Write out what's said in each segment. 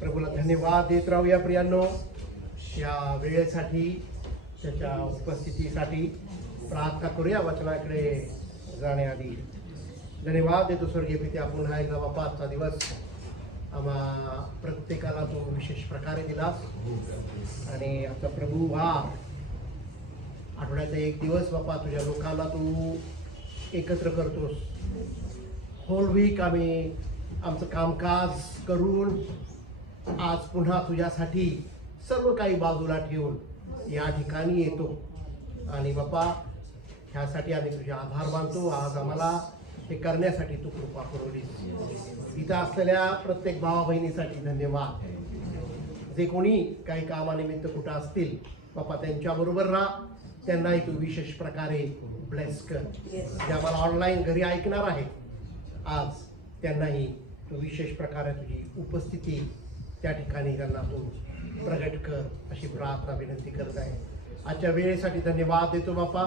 प्रभूला धन्यवाद देत राहूया प्रियांनो, या वेळेसाठी, त्याच्या उपस्थितीसाठी. प्रार्थना करूया वचनाकडे जाण्याआधी. धन्यवाद देतो स्वर्गीय पित्या, पुन्हा एकदा बापा आजचा दिवस आम्हा प्रत्येकाला तो विशेष प्रकारे दिलास. आणि आता प्रभू हा आठवड्याचा एक दिवस बापा तुझ्या लोकांना तू एकत्र करतोस. होल वीक आम्ही आमचं कामकाज करून आज पुन्हा तुझ्यासाठी सर्व काही बाजूला ठेवून या ठिकाणी येतो. आणि बापा ह्यासाठी आम्ही तुझे आभार मानतो. आज आम्हाला हे करण्यासाठी तू कृपा करूलीस. इथं असलेल्या प्रत्येक भावा बहिणीसाठी धन्यवाद. जे कोणी काही कामानिमित्त कुठं असतील बापा त्यांच्याबरोबर राहा, त्यांनाही तू विशेष प्रकारे ब्लेस कर. जे आम्हाला ऑनलाईन घरी ऐकणार आहे आज त्यांनाही तू विशेष प्रकारे तुझी उपस्थिती त्या ठिकाणी त्यांना तू प्रगट कर, अशी प्रार्थना विनंती करत आहे. आजच्या वेळेसाठी धन्यवाद देतो बापा.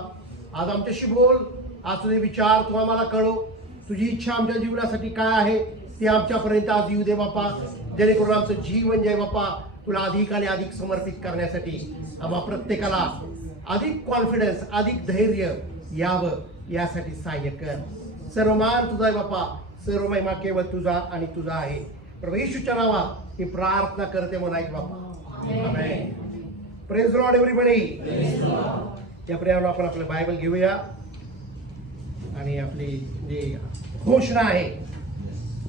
आज आमच्याशी बोल, आज तुझे विचार तू आम्हाला कळव. तुझी इच्छा आमच्या जीवनासाठी काय आहे ते आमच्यापर्यंत आज येऊ दे बापा, जेणेकरून आमचं जीवन जे बापा तुला अधिक आणि अधिक समर्पित करण्यासाठी आम्हा प्रत्येकाला अधिक कॉन्फिडन्स, अधिक धैर्य यावं, यासाठी सहाय्य कर. सर्व मान तुझा आहे बापा, सर्व महिमा केवळ तुझा आणि तुझा आहे. प्रभू येशूच्या नावात ही प्रार्थना करते म्हणून ऐक बापा. आमेन. Praise Lord everybody. या पर्यावरण आपण आपलं बायबल घेऊया आणि आपली जी घोषणा आहे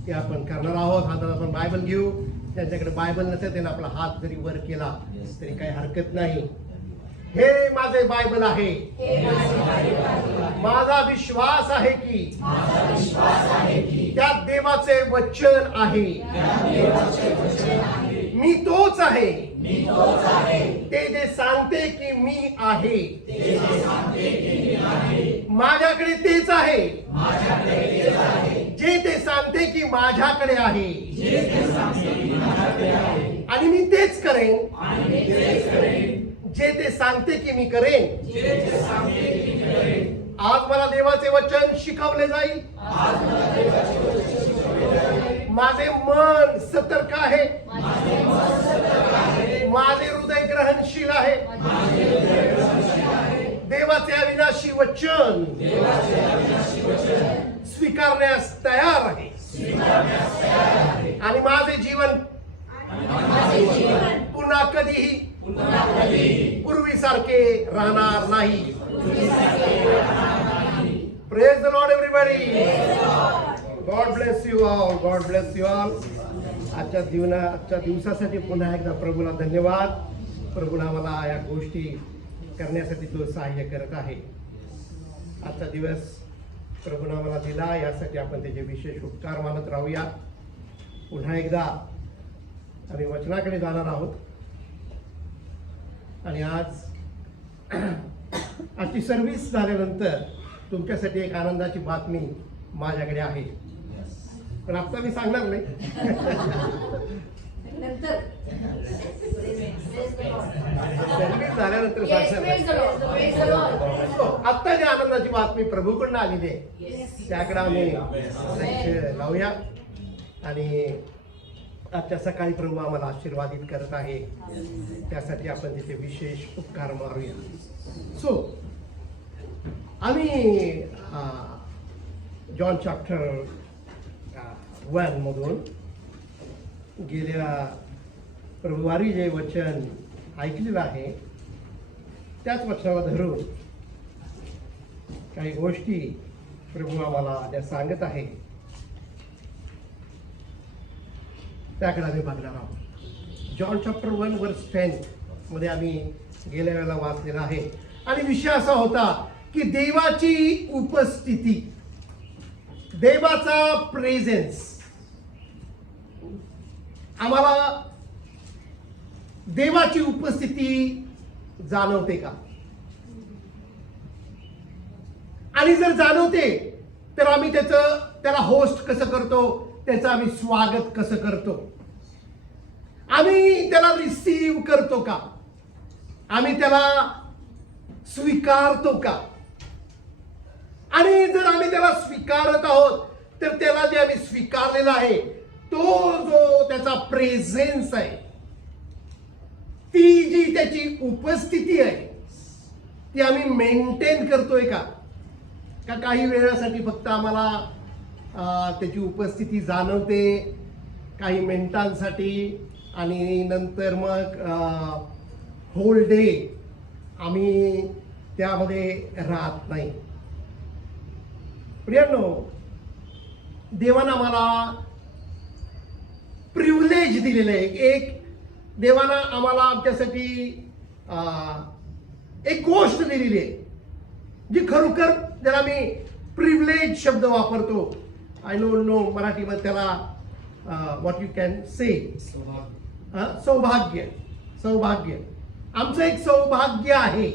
ती आपण करणार आहोत. हातात आपण बायबल घेऊ. त्यांच्याकडे बायबल नसेल त्यांना आपला हात जरी वर केला तरी काही हरकत नाही. हे माझे बायबल आहे, माझा विश्वास आहे की त्यात देवाचे वचन आहे. मी तोच आहे, ते जे सांगते की मी आहे. माझ्याकडे तेच आहे, जे ते सांगते की माझ्याकडे आहे. आणि मी तेच करेन, जे ते सांगते की मी करेन. आज मला देवाचे वचन शिकवले जाईल. माझे मन सतर्क आहे, माझे हृदय ग्रहणशील आहे. देवाचे अविनाशी वचन स्वीकारण्यास तयार आहे. आणि माझे जीवन पुन्हा कधीही पूर्वीसारखे राहणार नाही. Praise the Lord everybody. God bless you all. God bless you all. आजच्या दिवसासाठी पुन्हा एकदा प्रभूला धन्यवाद. प्रभूला मला या गोष्टी करण्यासाठी तो सहाय्य करत आहे. आजचा दिवस प्रभूने मला दिला, यासाठी आपण त्याचे विशेष उपकार मानत राहूया. पुन्हा एकदा आम्ही वचनाकडे जाणार आहोत. आणि आजची सर्व्हिस झाल्यानंतर तुमच्यासाठी एक आनंदाची बातमी माझ्याकडे आहे, पण आता मी सांगणार नाही. सर्व्हिस झाल्यानंतर आत्ता जी आनंदाची बातमी प्रभूकडून आलेली आहे त्याकडे आम्ही लक्ष लावूया. आणि आजच्या सकाळी प्रभू आम्हाला आशीर्वादित करत आहे, त्यासाठी आपण तिथे विशेष उपकार मारूया. सो आम्ही जॉन चॅप्टर 1 मधून गेल्या रविवारी जे वचन ऐकलेलं आहे त्याच वचनाला धरून काही गोष्टी प्रभू आम्हाला त्या सांगत आहे, त्याकडे आम्ही बघणार आहोत. जॉन चॅप्टर 1 वर्स 10 मध्ये आम्ही गेल्या वेळेला वाचलेला आहे. आणि विषय असा होता की देवाची उपस्थिती, देवाचा प्रेझेन्स. आम्हाला देवाची उपस्थिती जाणवते का? आणि जर जाणवते तर आम्ही त्याला होस्ट कसं करतो, त्याचं आम्ही स्वागत कसं करतो, आम्ही त्याला रिसीव करतो का, आम्ही त्याला स्वीकारतो का? आणि जर आम्ही त्याला स्वीकारत आहोत तर त्याला जे आम्ही स्वीकारलेलं आहे तो जो त्याचा प्रेझेन्स आहे, ती जी त्याची उपस्थिती आहे, ती आम्ही मेंटेन करतोय का काही वेळासाठी फक्त आम्हाला त्याची उपस्थिती जाणवते, काही मिनिटांसाठी, आणि नंतर मग होल डे आम्ही त्यामध्ये राहत नाही. प्रियांनो, देवानं आम्हाला प्रिव्हिलेज दिलेलं आहे. एक देवानं आम्हाला आमच्यासाठी एक गोष्ट दिलेली आहे जी खरोखर, ज्याला मी प्रिव्हिलेज शब्द वापरतो. आय डोंट नो मराठीमध्ये त्याला व्हॉट यू कॅन से, सौभाग्य. सौभाग्य आमचं एक सौभाग्य आहे.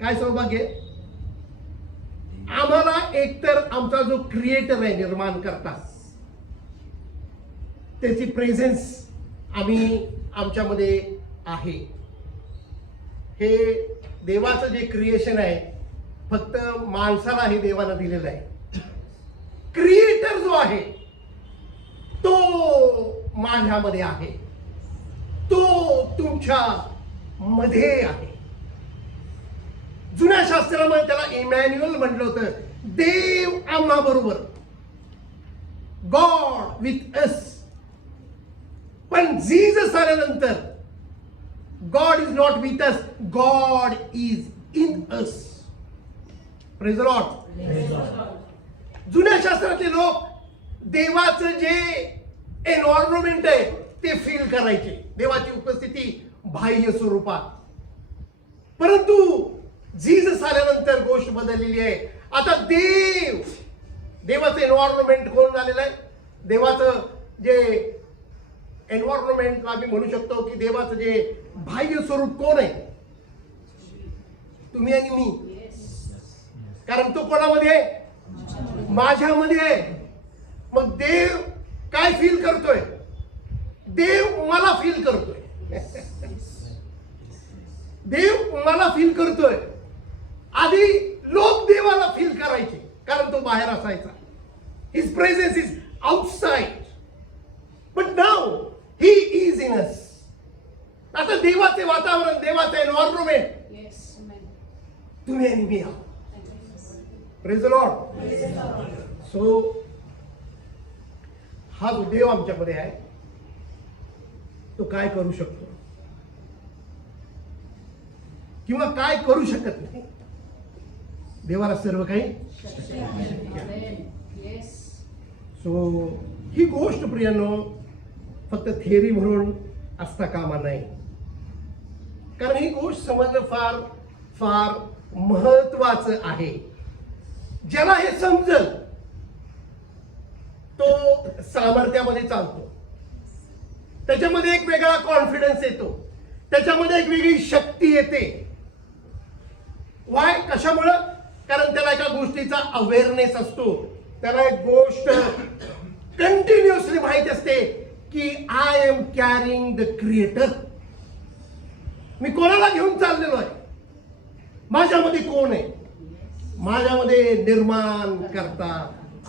काय सौभाग्य? आम्हाला एकतर आमचा जो क्रिएटर आहे, निर्माण करता, त्याची प्रेझेन्स आमच्यामध्ये आहे. हे देवाचं जे क्रिएशन आहे, फक्त माणसाला हे देवानं दिलेलं आहे. क्रिएटर जो आहे तो माझ्यामध्ये आहे, तो तुमच्या मध्ये आहे. जुन्या शास्त्रामध्ये त्याला इमॅन्युअल म्हटलं होतं, देव आम्हा बरोबर, गॉड विथ अस. पण जीसस आल्यानंतर God is not with us, God is in us. Praise the Lord. जुन्या शास्त्रातले लोक देवाचं जे एन्व्हायरमेंट आहे ते फील करायचे, देवाची उपस्थिती बाह्य स्वरूपात. परंतु जीसस आल्यानंतर गोष्ट बदललेली आहे. आता देवाचं एन्व्हायरमेंट कोण झालेलं आहे? देवाचं जे एन्व्हायरमेंट आम्ही म्हणू शकतो की देवाचं जे बाह्य स्वरूप कोण आहे? तुम्ही आणि मी. कारण तो कोणामध्ये आहे? माझ्यामध्ये आहे. मग देव काय फील करतोय? देव मला फील करतोय. देव मला फील करतोय. आधी लोक देवाला फील करायचे कारण तो बाहेर असायचा. His presence is outside, but now he is in us. आता देवाचे वातावरण, देवाचे एन्व्हायरमेंट तुम्ही आणि मी आहोत. Praise the Lord. सो हा जो देव आमच्यामध्ये आहे तो काय करू शकतो किंवा काय करू शकत नाही? देवाला सर्व काही. सो ही गोष्ट प्रियांनो फक्त थेअरी म्हणून असता कामा नाही, कारण ही गोष्ट समजणं फार फार महत्वाचं आहे. ज्याला हे समजल तो सामर्थ्यामध्ये चालतो, त्याच्यामध्ये एक वेगळा कॉन्फिडन्स येतो, त्याच्यामध्ये एक वेगळी शक्ती येते. वाय? कशामुळं? कारण त्याला एका गोष्टीचा अवेअरनेस असतो. त्याला एक गोष्ट कंटिन्युअसली माहित असते की I am carrying the creator. मी कोणाला घेऊन चाललेलो आहे? माझ्यामध्ये कोण आहे? माझ्यामध्ये निर्माण करता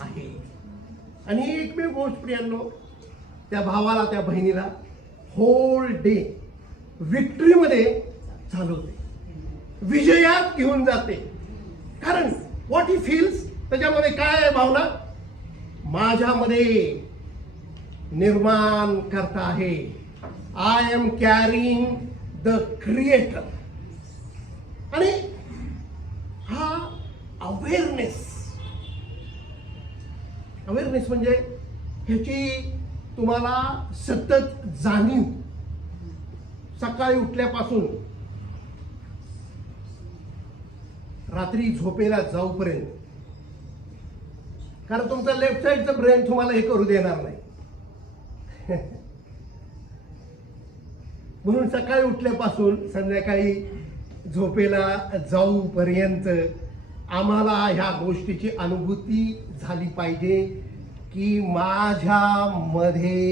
आहे. आणि ही एकमेव गोष्ट प्रियांनो त्या भावाला, त्या बहिणीला होल डे विक्ट्रीमध्ये चालवते, विजयात घेऊन जाते. कारण व्हॉट ही फील्स, त्याच्यामध्ये काय आहे भावना? माझ्यामध्ये निर्माण करता आहे. I am carrying the creator. आणि हा अवेअरनेस म्हणजे ह्याची तुम्हाला सतत जाणीव सकाळी उठल्यापासून रात्री झोपेला जाऊपर्यंत. कारण तुमचा लेफ्ट साइडचं ब्रेन तुम्हाला हे करू देणार नाही. म्हणून सकाळी उठल्यापासून संध्याकाळी झोपेला जाऊपर्यंत आम्हाला ह्या गोष्टीची अनुभूती झाली पाहिजे की माझ्यामध्ये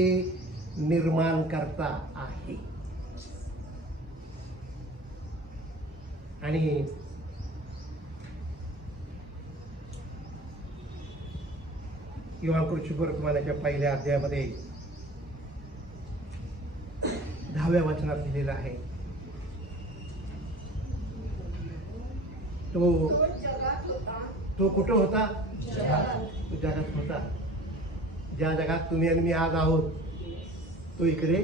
निर्माण करता आहे. आणि योहान वर्तमानाच्या पहिल्या अध्यायामध्ये 10व्या वचनात लिहिलेलं आहे. तो तो कुठं होता? तो जगात होता. ज्या जगात तुम्ही आणि मी आज आहोत तो इकडे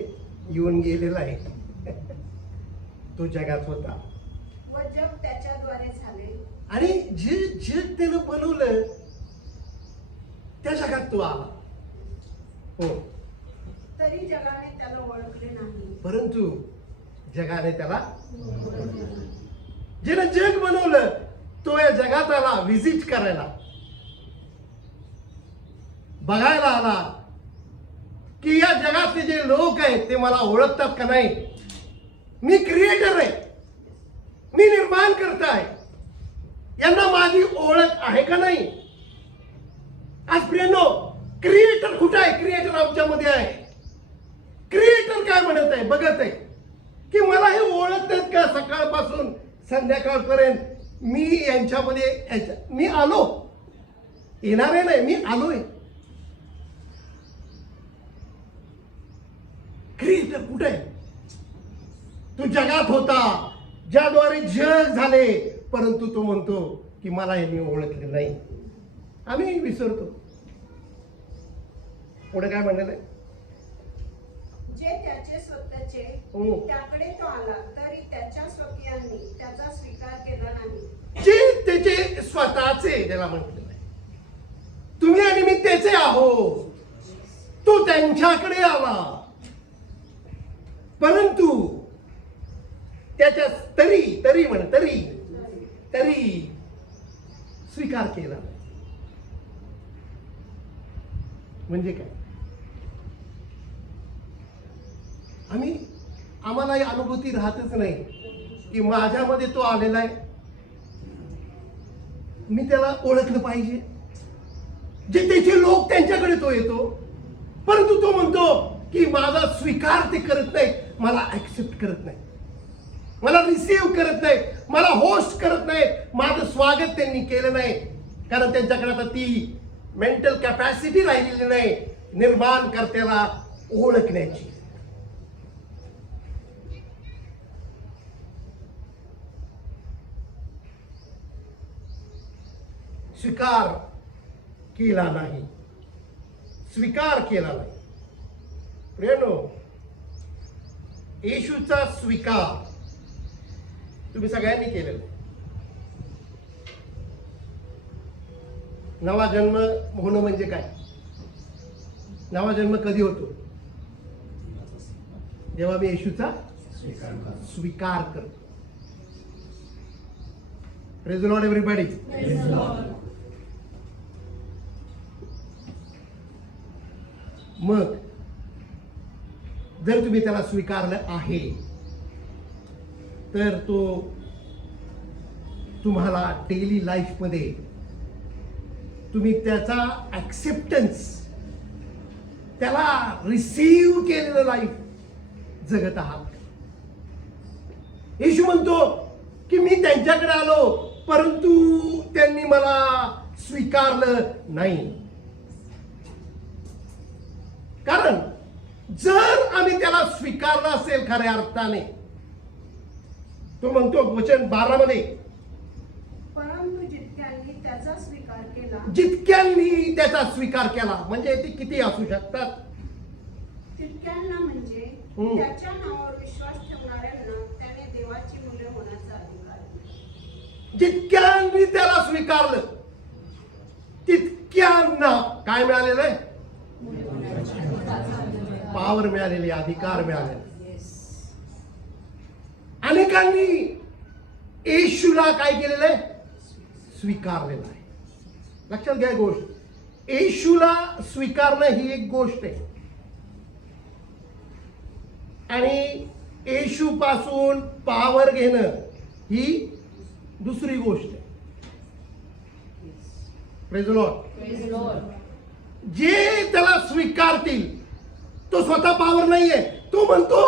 येऊन गेलेला आहे. तो जगात होता व जग त्याच्याद्वारे झाले आणि जे जग त्यानं बनवलं त्या जगात तो आला. हो, तरी जगाने त्याला ओळखले नाही. परंतु जगाने त्याला, ज्यानं जग बनवलं तो या जगात आला व्हिजिट करायला, बघायला आला की या जगातले जे लोक आहेत ते मला ओळखतात का नाही. मी क्रिएटर आहे, मी निर्माण करता आहे, यांना माझी ओळख आहे का नाही. आज प्रियांनो, क्रिएटर कुठं आहे? क्रिएटर आमच्यामध्ये आहे. क्रिएटर काय म्हणत आहे? बघत आहे की मला हे ओळखतात का. सकाळपासून संध्याकाळपर्यंत मी यांच्यामध्ये मी आलो, येणार आहे नाही, मी आलोय. क्रिएटर कुठे आहे? तो जगात होता, ज्याद्वारे जग झाले, परंतु तो म्हणतो की मला हे मी ओळखले नाही. आम्ही विसरतो. पुढे काय म्हणलेलं आहे? जे त्याचे स्वतःचे त्याकडे तो आला तरी त्याच्या स्वकीयांनी त्याचा स्वीकार केला नाही. जे त्याचे स्वतःचे, ज्याला म्हटलेलं आहे तुम्ही आणि मी त्याचे आहोत, तो त्यांच्याकडे आला, परंतु त्याच्या तरी स्वीकार केला. म्हणजे काय? आम्हाला ही अनुभूती राहतच नाही की माझ्यामध्ये तो आलेला आहे, मी त्याला ओळखलं पाहिजे. जे त्याचे लोक त्यांच्याकडे तो येतो, परंतु तो म्हणतो की माझा स्वीकार ते करत नाही, मला ऍक्सेप्ट करत नाही, मला रिसीव्ह करत नाही, मला होस्ट करत नाही, माझं स्वागत त्यांनी केलं नाही. कारण त्यांच्याकडे आता ती मेंटल कॅपॅसिटी राहिलेली नाही निर्माण करत्याला ओळखण्याची. स्वीकार केला नाही, स्वीकार केला नाही. प्रियांनो, येशूचा स्वीकार तुम्ही सगळ्यांनी केलेला. नवा जन्म होणं म्हणजे काय? नवा जन्म कधी होतो? जेव्हा मी येशूचा स्वीकार करतो. Praise the Lord everybody. मग जर तुम्ही त्याला स्वीकारलं आहे तर तो तुम्हाला डेली लाईफ मध्ये तुम्ही त्याचा ऍक्सेप्टन्स, त्याला रिसीव्ह केलेलं लाईफ जगत आहात. येशू म्हणतो की मी त्यांच्याकडे आलो परंतु त्यांनी मला स्वीकारलं नाही. कारण जर आम्ही त्याला स्वीकारलं असेल खऱ्या अर्थाने, तो म्हणतो वचन 12 मध्ये, परंतु जितक्यांनी त्याचा स्वीकार केला, जितक्यांनी त्याचा स्वीकार केला म्हणजे ते किती असू शकतात? तितक्यांना म्हणजे त्याच्या नावावर विश्वास ठेवणाऱ्यांना त्याने देवाची मुले होण्याचा अधिकार दिला. जितक्यांनी त्याला स्वीकारलं तितक्यांना काय मिळालेलं आहे? पावर मिळालेली, अधिकार मिळालेला. अनेकांनी येशूला काय केलेलं आहे? स्वीकारलेलं आहे. लक्षात घ्या गोष्ट, येशूला स्वीकारणं ही एक गोष्ट आहे आणि येशू पासून पावर घेणं ही दुसरी गोष्ट आहे. Praise the Lord. जे त्याला स्वीकारतील, तो स्वतः पावर नाहीये, तो म्हणतो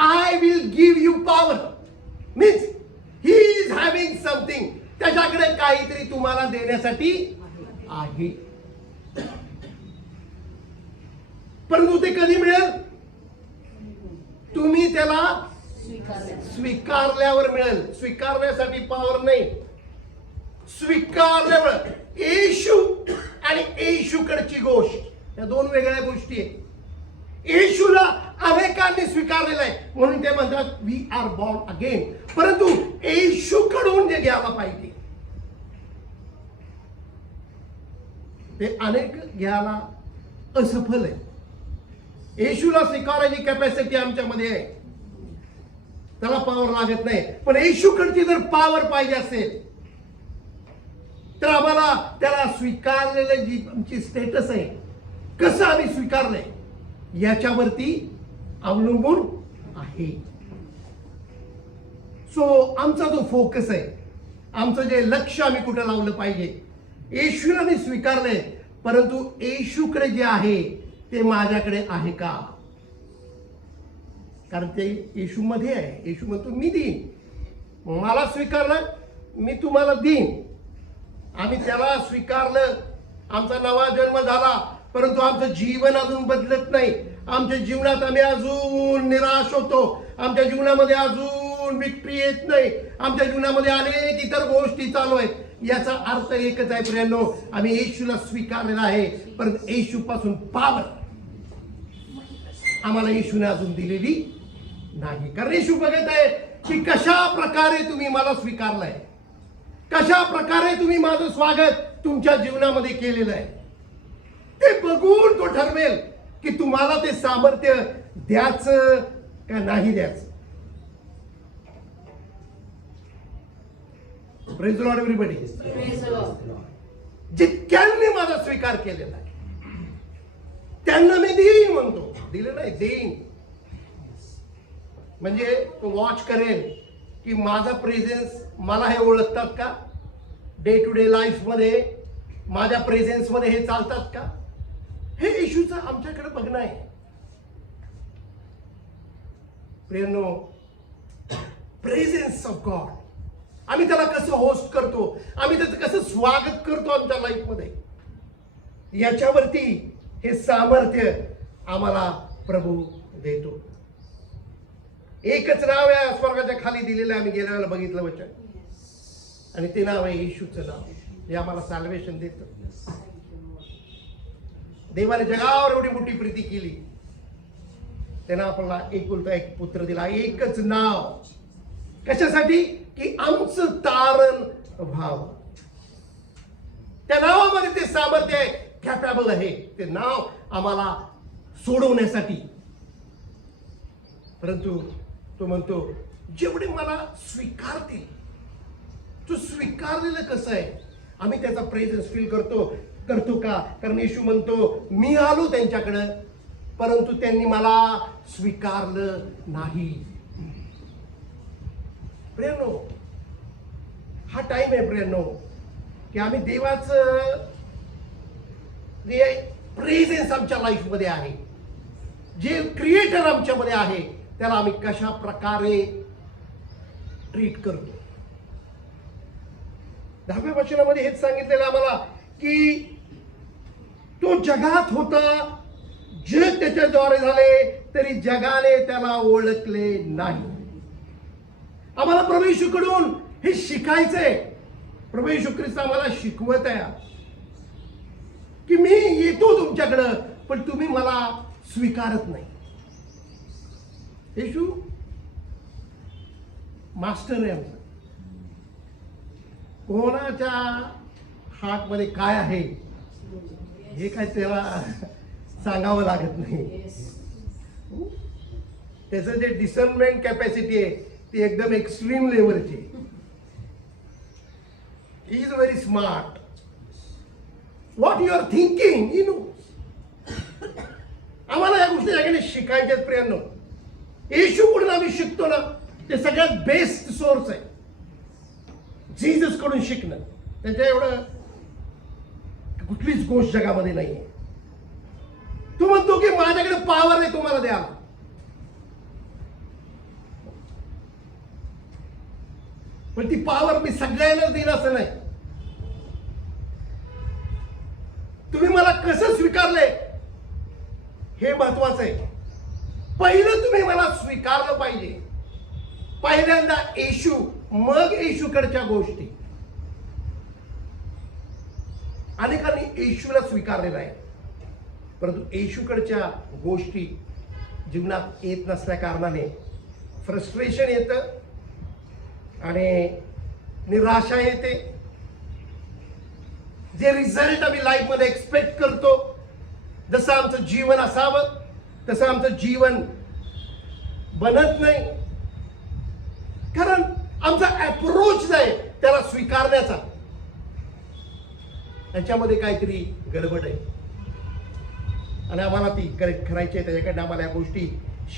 I will give you power. Means he is having something. त्याच्याकडे काहीतरी तुम्हाला देण्यासाठी आहे. परंतु ते कधी मिळेल? तुम्ही त्याला स्वीकारल्यावर मिळेल. स्वीकारण्यासाठी पावर नाही, स्वीकारल्यावर. येशू आणि येशूकडची गोष्ट या दोन वेगळ्या गोष्टी आहेत. येशूला अनेकांनी स्वीकारलेलं आहे म्हणून ते म्हणतात वी आर बॉर्न अगेन. परंतु येशूकडून जे घ्यायला पाहिजे ते अनेक घ्यायला असफल आहे. येशूला स्वीकारायची कॅपॅसिटी आमच्यामध्ये आहे, त्याला पॉवर लागत नाही. पण येशूकडची जर पॉवर पाहिजे असेल तर आम्हाला त्याला स्वीकारलेलं जी आमची स्टेटस आहे, कसं आम्ही स्वीकारलंय याच्यावरती अवलंबून आहे. सो आमचा जो फोकस आहे, आमचं जे लक्ष आम्ही कुठं लावलं पाहिजे, येशूला मी स्वीकारलंय परंतु येशूकडे जे आहे ते माझ्याकडे आहे का? कारण ते येशू मध्ये आहे. येशू म्हणतो मी देईन, मला स्वीकारलं मी तुम्हाला देईन. आम्ही त्याला स्वीकारलं, आमचा नवा जन्म झाला, परंतु आमचं जीवन अजून बदलत नाही. आमच्या जीवनात आम्ही अजून निराश होतो, आमच्या जीवनामध्ये अजून विक्री येत नाही, आमच्या जीवनामध्ये अनेक इतर गोष्टी चालू आहेत. याचा अर्थ एकच आहे प्रियांनो, आम्ही येशूला स्वीकारलेला आहे परंतु येशू पासून पॉवर आम्हाला येशूने अजून दिलेली नाही. कारण येशू बघत आहे की कशा प्रकारे तुम्ही मला स्वीकारलंय, कशा प्रकारे तुम्ही माझं स्वागत तुमच्या जीवनामध्ये केलेलं आहे. ते बघून तो ठरवेल की तुम्हाला ते सामर्थ्य द्यायचं का नाही द्यायचं. Praise Lord everybody. जितक्यांनी माझा स्वीकार केलेला आहे त्यांना मी देईन म्हणतो. दिलं नाही, देईन. म्हणजे तो वॉच करेल की माझा प्रेझेन्स, मला हे ओळखतात का डे टू डे लाईफ मध्ये, माझ्या प्रेझेन्स मध्ये हे चालतात का, हे येशूचं आमच्याकडे बघणं आहे. प्रियांनो, प्रेझेन्स ऑफ गॉड आम्ही त्याला कसं होस्ट करतो, आम्ही त्याचं कसं स्वागत करतो आमच्या लाईफ मध्ये, याच्यावरती हे सामर्थ्य आम्हाला प्रभू देतो. एकच नाव आहे स्वर्गाच्या खाली दिलेलं, आम्ही गेल्या वेळेला बघितलं वचन, आणि ते नाव आहे येशूचं नाव, जे आम्हाला सॅल्वेशन देतं. देवाने जगावर एवढी मोठी प्रीती केली, त्यानं आपल्याला एकुलता एक पुत्र दिला. एकच नाव कशासाठी? की आमचं तारण व्हावं. त्या नावामध्ये ते सामर्थ्य आहे, कॅपेबल आहे ते नाव आम्हाला सोडवण्यासाठी. परंतु तो म्हणतो जेवढे मला स्वीकारतील. तो स्वीकारलेलं कसं आहे? आम्ही त्याचा प्रेझेन्स फील करतो का? कारण येशू म्हणतो मी आलो त्यांच्याकडं परंतु त्यांनी मला स्वीकारलं नाही. प्रियांनो, हा टाइम आहे प्रियांनो की आम्ही देवाचं जे प्रेझेन्स आमच्या लाईफ मध्ये आहे, जे क्रिएटर आमच्यामध्ये आहे, त्याला आम्ही कशा प्रकारे ट्रीट करतो. 10व्या वचनामध्ये हेच सांगितलेलं आम्हाला की तो जगात होता, जग त्याच्याद्वारे झाले, तरी जगाने त्याला ओळखले नाही. आम्हाला प्रभू येशूकडून हे शिकायचंय. प्रभू येशू ख्रिस्त आम्हाला शिकवत आहे की मी येतो तुमच्याकडं पण तुम्ही मला स्वीकारत नाही. येशू मास्टर आहे आमचा. कोणाच्या हार्ट मध्ये काय आहे हे काय त्याला सांगावं लागत नाही. त्याचं जे डिसर्नमेंट कॅपॅसिटी आहे ती एकदम एक्स्ट्रीम लेवलची. He is very smart. What you are thinking you know. आम्हाला या गोष्टी सगळ्यांनी शिकायच्यात प्रियांनो. येशू कडून आम्ही शिकतो ना, ते सगळ्यात बेस्ट सोर्स आहे. जीसस कडून शिकणं, त्याच्या एवढं कुठलीच गोष्ट जगामध्ये नाहीये. तो म्हणतो की माझ्याकडे पॉवर आहे तुम्हाला द्यायला. पण ती पॉवर मी सगळ्यांनाच देईन असं नाही. तुम्ही मला कसं स्वीकारलंय हे महत्वाचं आहे. पहिलं तुम्ही मला स्वीकारलं पाहिजे. पहिल्यांदा येशू, मग येशूकडच्या गोष्टी. अनेकांनी येशूला स्वीकारलेलं आहे, परंतु येशूकडच्या गोष्टी जीवनात येत नसल्या कारणाने फ्रस्ट्रेशन येतं आणि निराशा येते. जे रिझल्ट आम्ही लाईफमध्ये एक्सपेक्ट करतो, जसं आमचं जीवन असावं तसं आमचं जीवन बनत नाही. कारण आमचा अप्रोच आहे त्याला स्वीकारण्याचा, त्याच्यामध्ये काहीतरी गडबड आहे आणि आम्हाला ती करेक्ट करायची आहे. त्याच्याकडनं आम्हाला या गोष्टी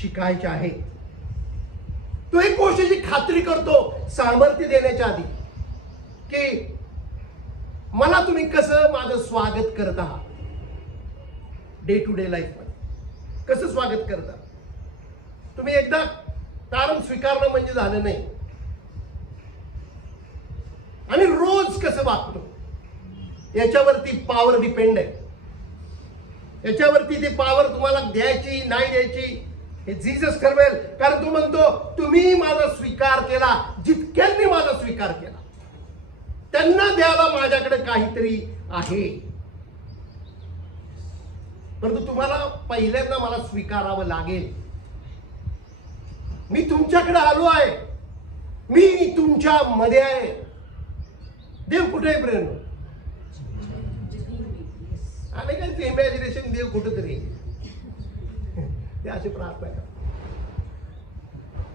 शिकायच्या आहेत. तो एक गोष्टीची खात्री करतो सामर्थ्य देण्याच्या आधी की मला तुम्ही कसं माझं स्वागत करत आहात. डे टू डे लाईफ मध्ये कसं स्वागत करता. तुम्ही एकदा तारण स्वीकारलं म्हणजे झालं नाही, आणि रोज कसं वागतो याच्यावरती पॉवर डिपेंड आहे. याच्यावरती ती पॉवर तुम्हाला द्यायची नाही द्यायची हे जीसस ठरवेल. कारण तो म्हणतो तुम्ही माझा स्वीकार केला, जितक्यांनी माझा स्वीकार केला त्यांना द्यायला माझ्याकडे काहीतरी आहे. परंतु तुम्हाला पहिल्यांदा मला स्वीकारावं लागेल. मी तुमच्याकडे आलो आहे, मी तुमच्या मध्ये आहे. देव कुठे आहे प्रेम? अनेकांचे इमॅजिनेशन देव कुठेतरी. ते अशी प्रार्थना करा.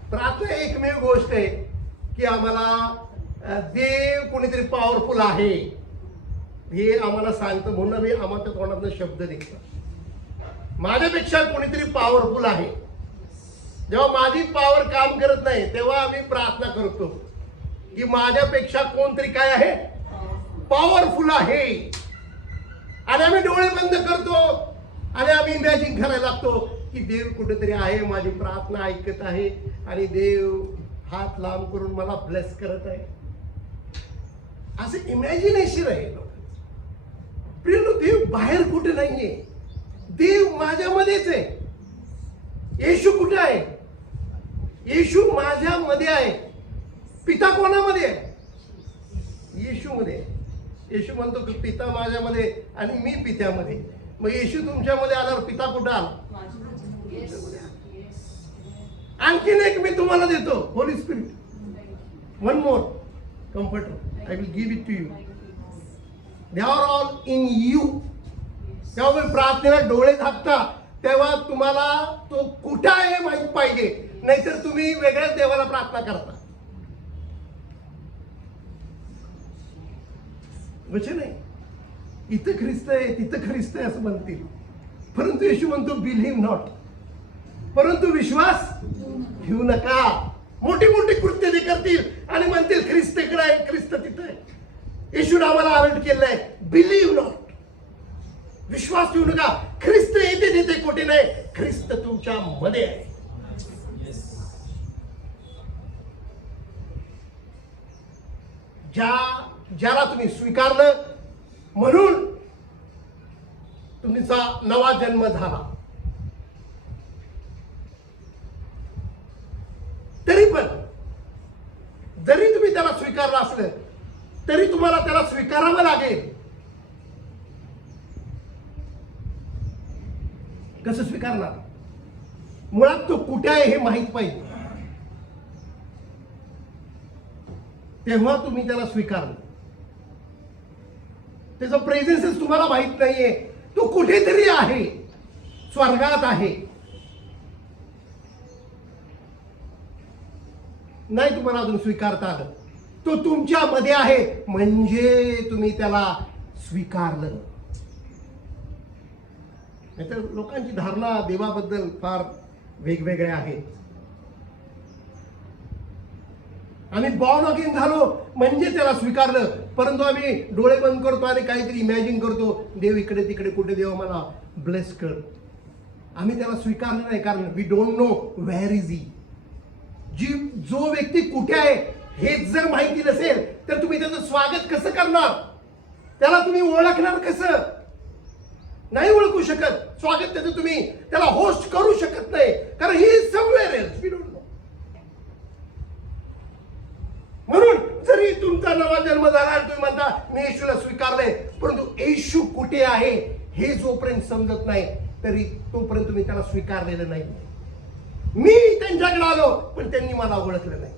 प्रार्थना एकमेव गोष्ट आहे की आम्हाला देव कोणीतरी पॉवरफुल आहे हे आम्हाला सांगतं, म्हणून मी आम्हाला तोंडातून शब्द निघतात. माझ्यापेक्षा कोणीतरी पॉवरफुल आहे. जेव्हा माझी पॉवर काम करत नाही तेव्हा आम्ही प्रार्थना करतो की माझ्यापेक्षा कोणतरी काय आहे, पॉवरफुल आहे. आणि आम्ही डोळे बंद करतो आणि आम्ही इमॅजिन करायला लागतो की देव कुठेतरी आहे, माझी प्रार्थना ऐकत आहे आणि देव हात लांब करून मला ब्लेस करत आहे. असं इमॅजिनेशन आहे लोकांचं. प्रिय, देव बाहेर कुठे नाहीये, देव माझ्यामध्येच आहे. येशू कुठे आहे? येशू माझ्यामध्ये आहे. पिता कोणामध्ये आहे? येशू मध्ये. येशू म्हणतो की पिता माझ्यामध्ये आणि मी पित्यामध्ये. मग येशू तुमच्यामध्ये आल्यावर पिता कुठं आला? आणखीन एक मी तुम्हाला देतो, holy spirit. One more comforter I will give it to you. They are all in you. तेव्हा मी प्रार्थनेला डोळे झाकता तेव्हा तुम्हाला तो कुठं आहे माहित पाहिजे, नाहीतर तुम्ही वेगळ्याच देवाला प्रार्थना करता. वचन आहे इथं ख्रिस्त आहे तिथं ख्रिस्त आहे असं म्हणतील, परंतु येशू म्हणतो बिलीव्ह नॉट. परंतु विश्वास ठेवू नका. मोठी मोठी कृत्य ते करतील आणि म्हणतील ख्रिस्त इकडे आहे, ख्रिस्त तिथं आहे. येशूने आम्हाला अलर्ट केलंय, बिलीव्ह नॉट. विश्वास ठेवू नका. ख्रिस्त येते तिथे कुठे नाही, ख्रिस्त तुमच्या मध्ये आहे. ज्याला तुम्ही स्वीकारलं म्हणून तुमचा नवा जन्म झाला. तरी पण जरी तुम्ही त्याला स्वीकारलं असलं तरी तुम्हाला त्याला स्वीकारावं लागेल. कसं स्वीकारणार? मुळात तो कुठे आहे हे माहित पाहिजे, तेव्हा तुम्ही त्याला स्वीकारलं. त्याचा प्रेझेन्स तुम्हाला माहित नाहीये, तो कुठेतरी आहे, स्वर्गात आहे. नाही तुम्हाला अजून स्वीकारता आलं, तो तुमच्या मध्ये आहे म्हणजे तुम्ही त्याला स्वीकारलं. नाहीतर लोकांची धारणा देवाबद्दल फार वेगवेगळ्या आहेत. आम्ही बॉर्न अगेन झालो म्हणजे त्याला स्वीकारलं, परंतु आम्ही डोळे बंद करतो आणि काहीतरी इमॅजिन करतो, देव इकडे तिकडे कुठे, देव मला ब्लेस कर. आम्ही त्याला स्वीकारलं नाही, कारण we don't know where is he. जो व्यक्ती कुठे आहे हेच जर माहिती नसेल तर तुम्ही त्याचं स्वागत कसं करणार? त्याला तुम्ही ओळखणार कसं? नाही ओळखू शकत, स्वागत त्याचं तुम्ही त्याला होस्ट करू शकत नाही, कारण he is somewhere else, we don't know. म्हणून जरी तुमचा नवा जन्म झाला आणि तुम्ही म्हणता मी येशूला स्वीकारले, परंतु येशू कुठे आहे हे जोपर्यंत समजत नाही तरी तोपर्यंत तुम्ही त्याला स्वीकारलेलं नाही. मी त्यांच्याकडे आलो पण त्यांनी मला ओळखलं नाही.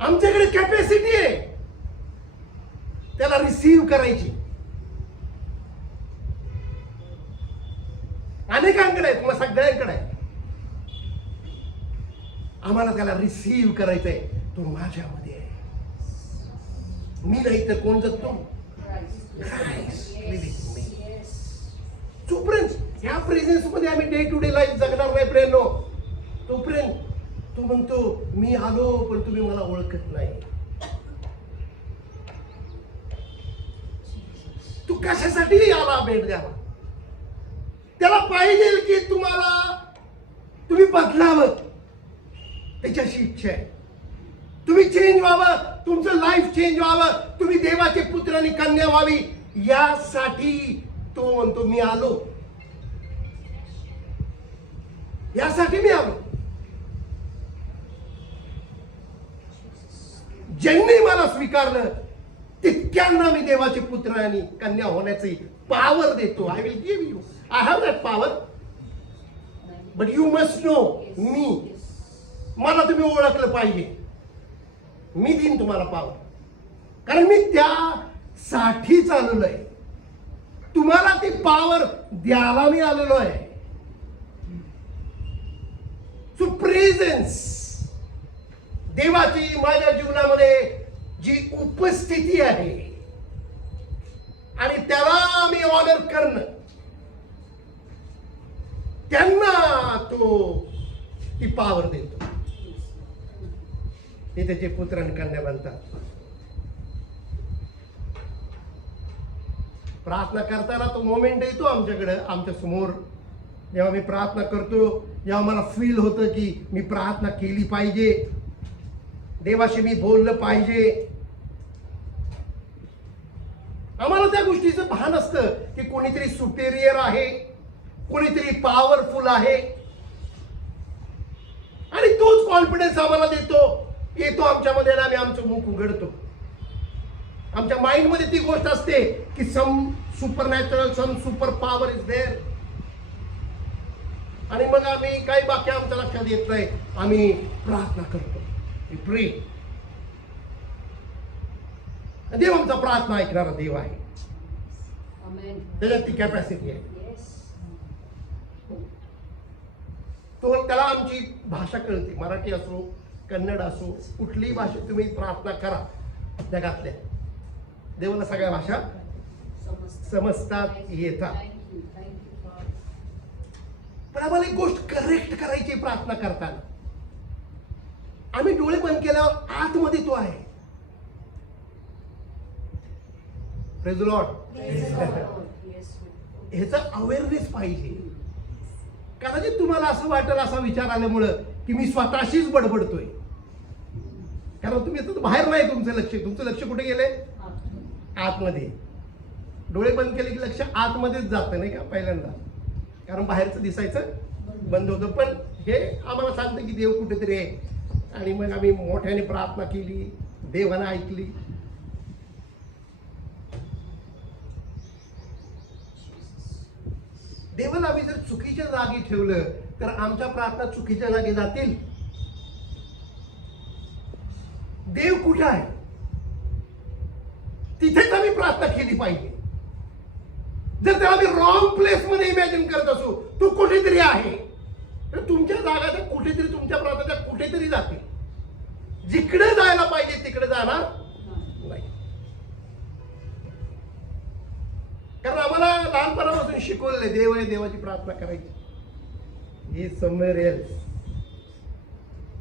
आमच्याकडे कॅपॅसिटी आहे त्याला रिसीव्ह करायची. अनेकांकडे आहे, तुम्हाला सगळ्यांकडे आहे. आम्हाला त्याला रिसीव्ह करायचंय. तो माझ्यामध्ये आहे, मी नाही तर कोण जगतो? जोपर्यंत या प्रेझेन्स मध्ये आम्ही डे टू डे लाईफ जगणार नाही प्रेरणो, तोपर्यंत तो म्हणतो मी आलो पण तुम्ही मला ओळखत नाही. तू कशासाठी आला भेट द्यावा? त्याला पाहिजे की तुम्ही बदलावं, त्याच्याशी इच्छा आहे. तुम्ही चेंज व्हावं, तुमचं लाईफ चेंज व्हावं, तुम्ही देवाचे पुत्र आणि कन्या व्हावी, यासाठी तो म्हणतो मी आलो, यासाठी मी आलो. ज्यांनी मला स्वीकारलं तितक्यांना मी देवाचे पुत्र आणि कन्या होण्याची पॉवर देतो. I will give you, I have that power, but you must know me. मला तुम्ही ओळखलं पाहिजे, मी देईन तुम्हाला पॉवर, कारण मी त्यासाठीच आलेलो आहे. तुम्हाला ती पॉवर द्यायला मी आलेलो आहे. सो प्रेझेन्स, देवाची माझ्या जीवनामध्ये जी उपस्थिती आहे आणि त्याला मी ऑनर करणं, त्यांना तो ती पॉवर देतो. ते त्याचे पुत्र आणि कन्या बनतात. प्रार्थना करताना तो मोमेंट येतो आमच्याकडे, आमच्या समोर. जेव्हा मी प्रार्थना करतो, जेव्हा मला फील होतं की मी प्रार्थना केली पाहिजे, देवाशी मी बोललं पाहिजे. आम्हाला त्या गोष्टीचं भान असतं की कोणीतरी सुपेरियर आहे, कोणीतरी पॉवरफुल आहे, आणि तोच कॉन्फिडन्स आम्हाला येतो आमच्यामध्ये, आणि आम्ही आमचं मुख उघडतो. आमच्या माइंड मध्ये ती गोष्ट असते की some supernatural, some super power is there, आणि मग आम्ही काही बाकी आमच्या लक्षात येत नाही, आम्ही प्रार्थना करतो. प्रे. देव आमचा प्रार्थना ऐकणारा देव आहे, त्याच्यात ती कॅपॅसिटी आहे. तो त्याला आमची भाषा कळते, मराठी असो कन्नड असो, कुठलीही भाषेत तुम्ही प्रार्थना करा जगातल्या, देवाला सगळ्या भाषा समजतात, येतात. पण आम्हाला एक गोष्ट करेक्ट करायची प्रार्थना करताना. आम्ही डोळे बंद केल्यावर आतमध्ये तो आहे. Praise the Lord. ह्याचा अवेअरनेस पाहिजे. कदाचित तुम्हाला असं वाटेल, असा विचार आल्यामुळं की मी स्वतःशीच बडबडतोय, कारण तुम्ही आता बाहेर नाही, तुमचं लक्ष कुठे गेलंय? आतमध्ये. डोळे बंद केले की लक्ष आतमध्येच जातं, नाही का, पहिल्यांदा, कारण बाहेरचं दिसायचं बंद होतं. पण हे आम्हाला सांगतं की देव कुठेतरी आहे, आणि मग आम्ही मोठ्याने प्रार्थना केली, देवानं ऐकली. देवाला आम्ही जर चुकीच्या जागी ठेवलं तर आमच्या प्रार्थना चुकीच्या जागी जातील. देव कुठे आहे तिथेच आम्ही प्रार्थना केली पाहिजे. जर त्याला आम्ही रॉंग प्लेस मध्ये इमॅजिन करत असू, तो कुठेतरी आहे, तर तुमच्या जागा कुठेतरी, तुमच्या प्रार्थना कुठेतरी जातील. जिकडे जायला पाहिजे तिकडे जाणार नाही. कारण आम्हाला लहानपणापासून शिकवलंय देव आहे, देवाची प्रार्थना करायची. He is somewhere else,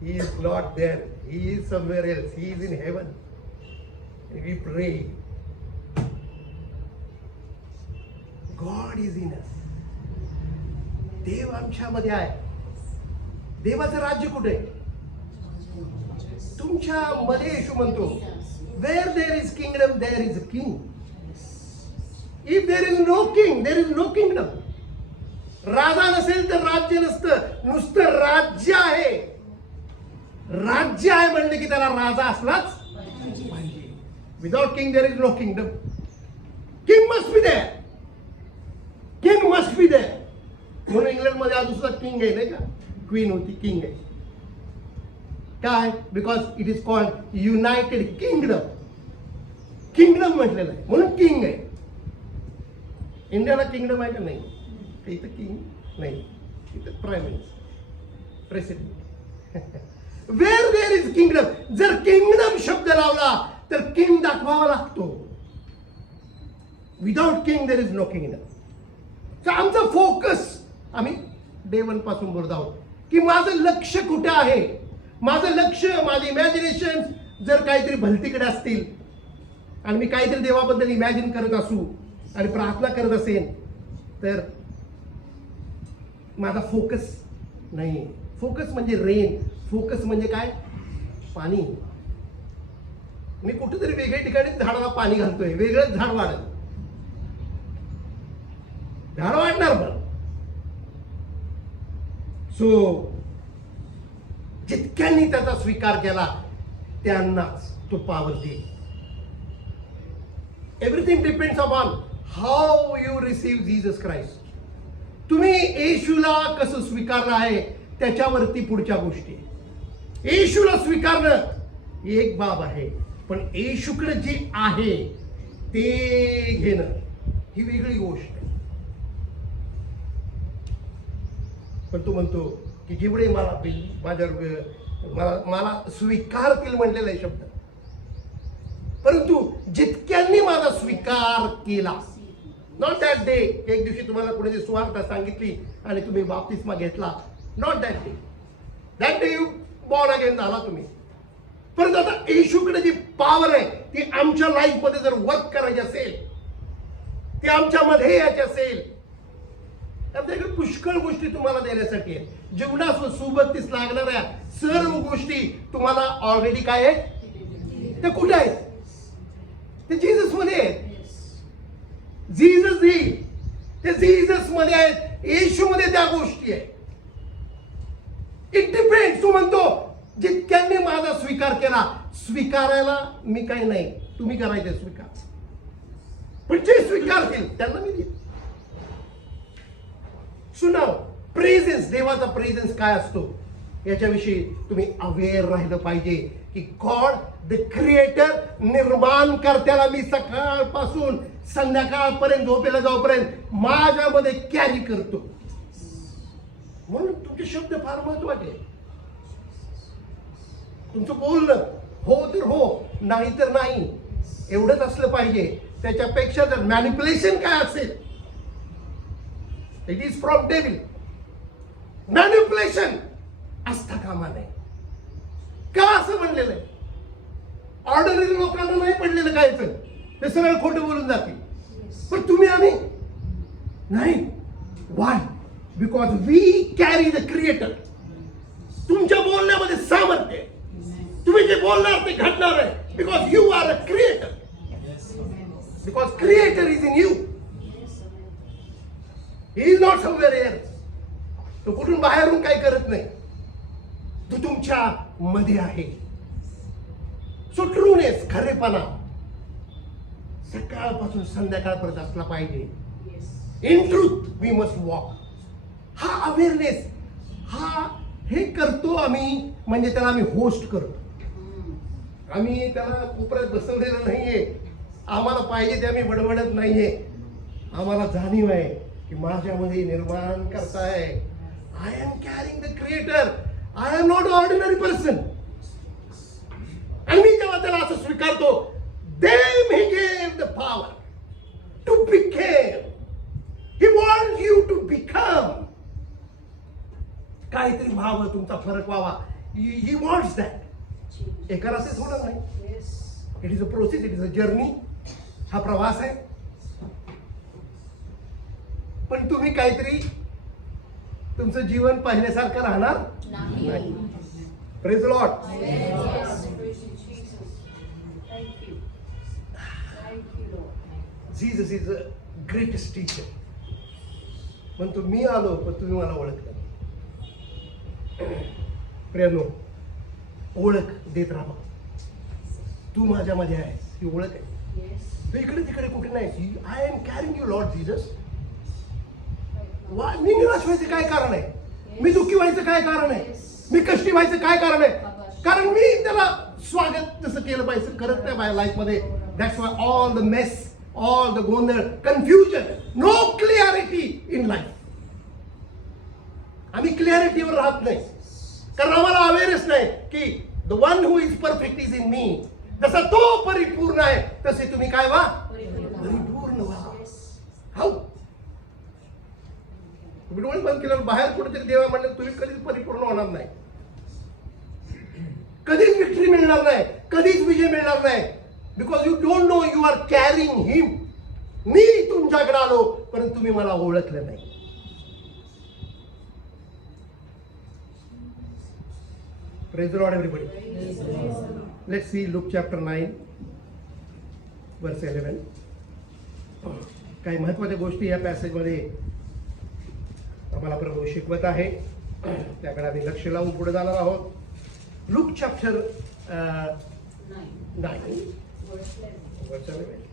he is not there, he is somewhere else, he is in heaven. We pray, God is in us. देव आमच्यामध्ये आहे. देवाचं राज्य कुठे आहे? तुमच्या मध्ये येशू म्हणतो, where there is kingdom there is a king. If there is no king there is no kingdom. राजा नसेल तर राज्य नसतं. नुसतं राज्य आहे, राज्य आहे म्हणले की त्याला राजा असलाच पाहिजे. Without king there is no kingdom. King must be there. King must be there. म्हणून इंग्लंडमध्ये हा दुसरा किंग आहे नाही का, क्वीन होती, किंग आहे. काय? Because it is called United kingdom. Kingdom म्हटलेलं आहे म्हणून किंग आहे. इंडियाला किंगडम आहे का नाही? इथं किंग नाही, इथं prime minister, president. Where there is kingdom. जर किंगडम शब्द लावला तर किंग दाखवावा लागतो. Without king there is no kingdom. तर आमचा फोकस, आम्ही डे 1 पासून बोलत आहोत की माझं लक्ष कुठे आहे. माझं लक्ष, माझे इमॅजिनेशन जर काहीतरी भलतीकडे असतील आणि मी काहीतरी देवाबद्दल इमॅजिन करत असू आणि प्रार्थना करत असेल तर माझा फोकस नाही. फोकस म्हणजे रेन. फोकस म्हणजे काय? पाणी. मी कुठेतरी वेगळ्या ठिकाणी झाडाला पाणी घालतोय, वेगळंच झाड वाढत. झाड वाढणार पण. सो जितक्यांनी त्याचा स्वीकार केला त्यांनाच तो पावर देईल. Everything depends upon how you receive Jesus Christ. तुम्ही येशूला कसं स्वीकारलं आहे त्याच्यावरती पुढच्या गोष्टी. येशूला स्वीकारणं एक बाब आहे, पण येशूकडे जे आहे ते घेणं ही वेगळी गोष्ट आहे. पण तो म्हणतो की जेवढे मला स्वीकारतील म्हणलेला आहे शब्द. परंतु जितक्यांनी माझा स्वीकार केला. नॉट दॅट डे, एक दिवशी तुम्हाला कोणी सुवार्ता सांगितली आणि तुम्ही बाप्तिस्मा घेतला. Not that day. That day you born again झाला तुम्ही. परंतु आता येशूकडे जी पॉवर आहे ती आमच्या लाईफ मध्ये जर वर्क करायची असेल, ती आमच्यामध्ये यायची असेल, आमच्याकडे पुष्कळ गोष्टी तुम्हाला देण्यासाठी आहेत. जीवनात सोबतीस लागणाऱ्या सर्व गोष्टी तुम्हाला ऑलरेडी काय आहेत? ते कुठे आहेत? ते जीसस मध्ये आहेत. जीसस देईल ते जीसस मध्ये आहेत. येशू मध्ये त्या गोष्टी आहेत. It depends. तू म्हणतो जितक्यांनी माझा स्वीकार केला. स्वीकारायला मी काही नाही, तुम्ही करायचे स्वीकार. पण जे स्वीकारतील त्यांना मी देईल. सुनाव प्रेझेन्स, देवाचा प्रेझेन्स काय असतो याच्याविषयी तुम्ही अवेअर राहिलं पाहिजे की गॉड द क्रिएटर, निर्माण करत्याला मी सकाळपासून संध्याकाळपर्यंत झोपेला जाऊपर्यंत माझ्यामध्ये कॅरी करतो. म्हणून तुमचे शब्द फार महत्वाचे. तुमचं बोलणं हो तर हो, नाही तर नाही एवढंच असलं पाहिजे. त्याच्यापेक्षा जर मॅनिप्युलेशन काय असेल, it is from devil. Manipulation असता कामा नये. का असं म्हणलेलं आहे? ऑर्डनरी लोकांना नाही पडलेलं कायचं, ते सरळ खोटं बोलून जातील. पण तुम्ही आम्ही नाही. Why? Because we carry the creator. तुमच्या बोलण्यामध्ये सामर्थ्य. तुम्ही जे बोलणार ते घडणार आहे. Because you are a creator. Because creator is in you. He is not somewhere air. तो कुठून बाहेरून काही करत नाही, तो तुमच्या मध्ये आहे. सो ट्रूनेस, खरेपणा सकाळपासून संध्याकाळपर्यंत असला पाहिजे. In truth we must walk. हा अवेअरनेस, हा हे करतो आम्ही, म्हणजे त्याला आम्ही होस्ट करतो. आम्ही त्याला कोपऱ्यात बसवलेलं नाहीये. आम्हाला पाहिजे ते आम्ही बडबडत नाहीये. आम्हाला जाणीव आहे की माझ्यामध्ये निर्माण करताय. I am carrying the creator. I am not ordinary person. आणि मी जेव्हा त्याला असं स्वीकारतो, them he gave the power to became. He wants you to become. काहीतरी व्हावं, तुमचा फरक व्हावा. He wants that. एका रात्रीत होणार नाही. It is a process, it is a journey. हा प्रवास आहे. पण तुम्ही काहीतरी तुमचं जीवन पाहिल्यासारखं राहणार नाही. Praise the Lord. Jesus is a greatest teacher. म्हणतो मी आलो पण तुम्ही मला ओळखलं नाही. प्रियानो, ओळख देत राहा. तू माझ्यामध्ये आहेस ही ओळख आहे. तू इकडे तिकडे कुठे नाही. I am carrying you Lord Jesus. मी निराश व्हायचं काय कारण आहे? मी दुःखी व्हायचं काय कारण आहे? मी कष्टी व्हायचं काय कारण आहे? कारण मी त्याला स्वागत जसं केलं पाहिजे करत नाही माझ्या लाईफमध्ये. That's why all the mess, all the गोंधळ, confusion, no clarity in life. आम्ही क्लिअरिटीवर राहत नाही कारण आम्हाला अवेअरच नाही की the one who is perfect is in me. जसा तो परिपूर्ण आहे तसे तुम्ही काय व्हा? परिपूर्ण व्हा. हाऊ? तुम्ही डोळे बंद केल्यावर बाहेर कुठेतरी देवा म्हणलं तुम्ही कधीच परिपूर्ण होणार नाही. कधीच विक्ट्री मिळणार नाही, कधीच विजय मिळणार नाही. Because you don't know you are carrying him. मी तुमच्याकडे आलो पण तुम्ही मला ओळखलं नाही. Praise the Lord, everybody. Let's see Luke chapter 9, verse 11. काही महत्त्वाच्या गोष्टी या पॅसेजमध्ये आम्हाला प्रभू शिकवत आहे. त्याकडे आम्ही लक्ष लावून पुढे जाणार आहोत. Look chapter 9, verse 11.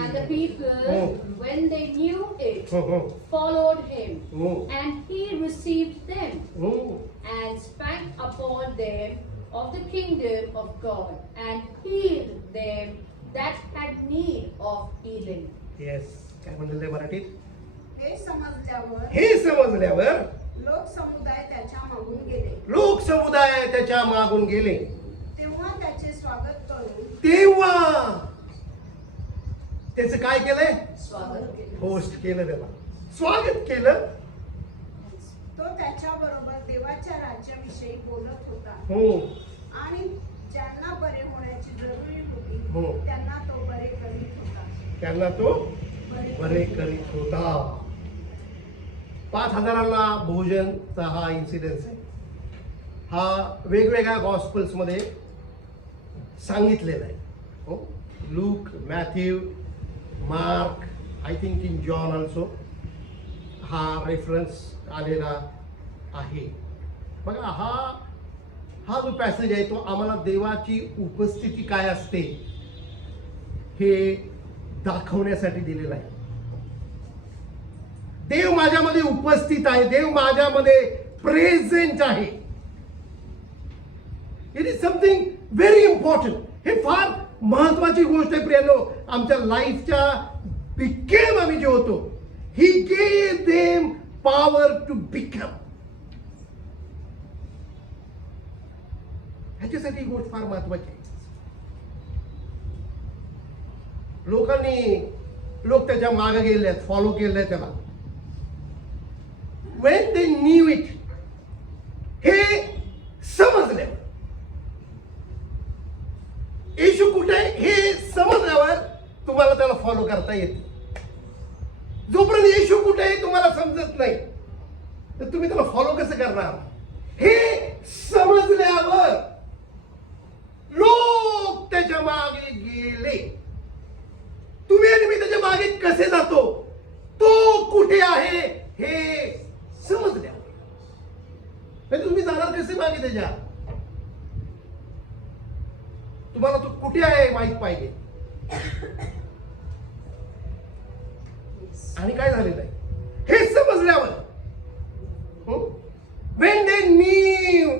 And the people, when they knew it, followed him, and he received them, and spake upon them of the kingdom of God, and healed them that had need of healing. Yes. काय म्हणले मराठीत? हे समजल्यावर हे समजल्यावर लोकसमुदाय त्याच्या मागून गेले. लोकसमुदाय त्याच्या मागून गेले. तेव्हा त्याचे स्वागत करून तेव्हा त्याचं काय केलंय? स्वागत केले. होस्ट केलं, त्याला स्वागत केलं. तो त्याच्या बरोबर देवाच्या राज्याविषयी बोलत होता. हो. आणि ज्यांना बरे होण्याची जरुरी होती हो. त्यांना तो बरे करीत होता. त्यांना तो बरे करीत होता. 5,000 भोजनचा हा इन्सिडेन्स आहे. हा वेगवेगळ्या गॉस्पल्स मध्ये सांगितलेला आहे. हो. Look, Matthew, mark, I think in John also हा रेफरन्स आलेला आहे. बघा, हा जो पॅसेज आहे तो आम्हाला देवाची उपस्थिती काय असते हे दाखवण्यासाठी दिलेला आहे. देव माझ्यामध्ये उपस्थित आहे. देव माझ्यामध्ये प्रेझेंट आहे. It is something very important. हे फार महत्वाची गोष्ट आहे प्रियानो. आमच्या लाईफच्या बिकेम आम्ही जे होतो, he gave them power to become. ह्याच्यासाठी ही गोष्ट फार महत्वाची आहे. लोक त्याच्या मागे गेले, फॉलो केले त्याला. when they knew it, हे समजले येशू कुठे हे समजल्यावर तुम्हाला त्याला फॉलो करता येते. जोपर्यंत येशू कुठे आहे तुम्हाला समजत नाही तर तुम्ही त्याला फॉलो कसं करणार? हे समजल्यावर लोक त्याच्या मागे गेले. तुम्ही आणि मी त्याच्या मागे कसे जातो? तो कुठे आहे हे समजल्यावर. नाही तुम्ही जाणार कसे मागे त्याच्या? तुम्हाला तो कुठे आहे माहित पाहिजे. आणि काय झालेलं आहे हे समजल्यावर when they knew,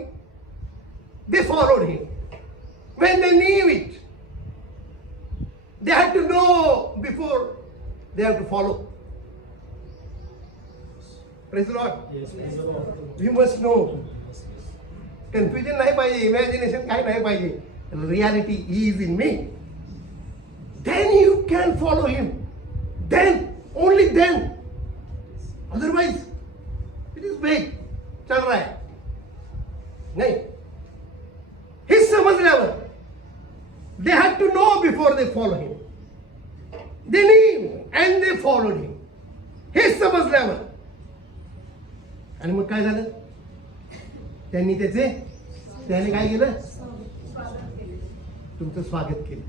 they followed him. When they knew it, they had to know before they have to follow. Praise the Lord. Yes, praise the Lord. We must know. Confusion नाही पाहिजे, imagination काय नाही पाहिजे. Reality is in me. Then you can follow him. Then, only then. Otherwise, it is vague. चल रहा है. नहीं. हे समजल्यावर they had to know before they follow him. They knew and they followed him. हे समजल्यावर आणि मग काय झालं? त्याने काय केलं? तुमचं स्वागत केलं,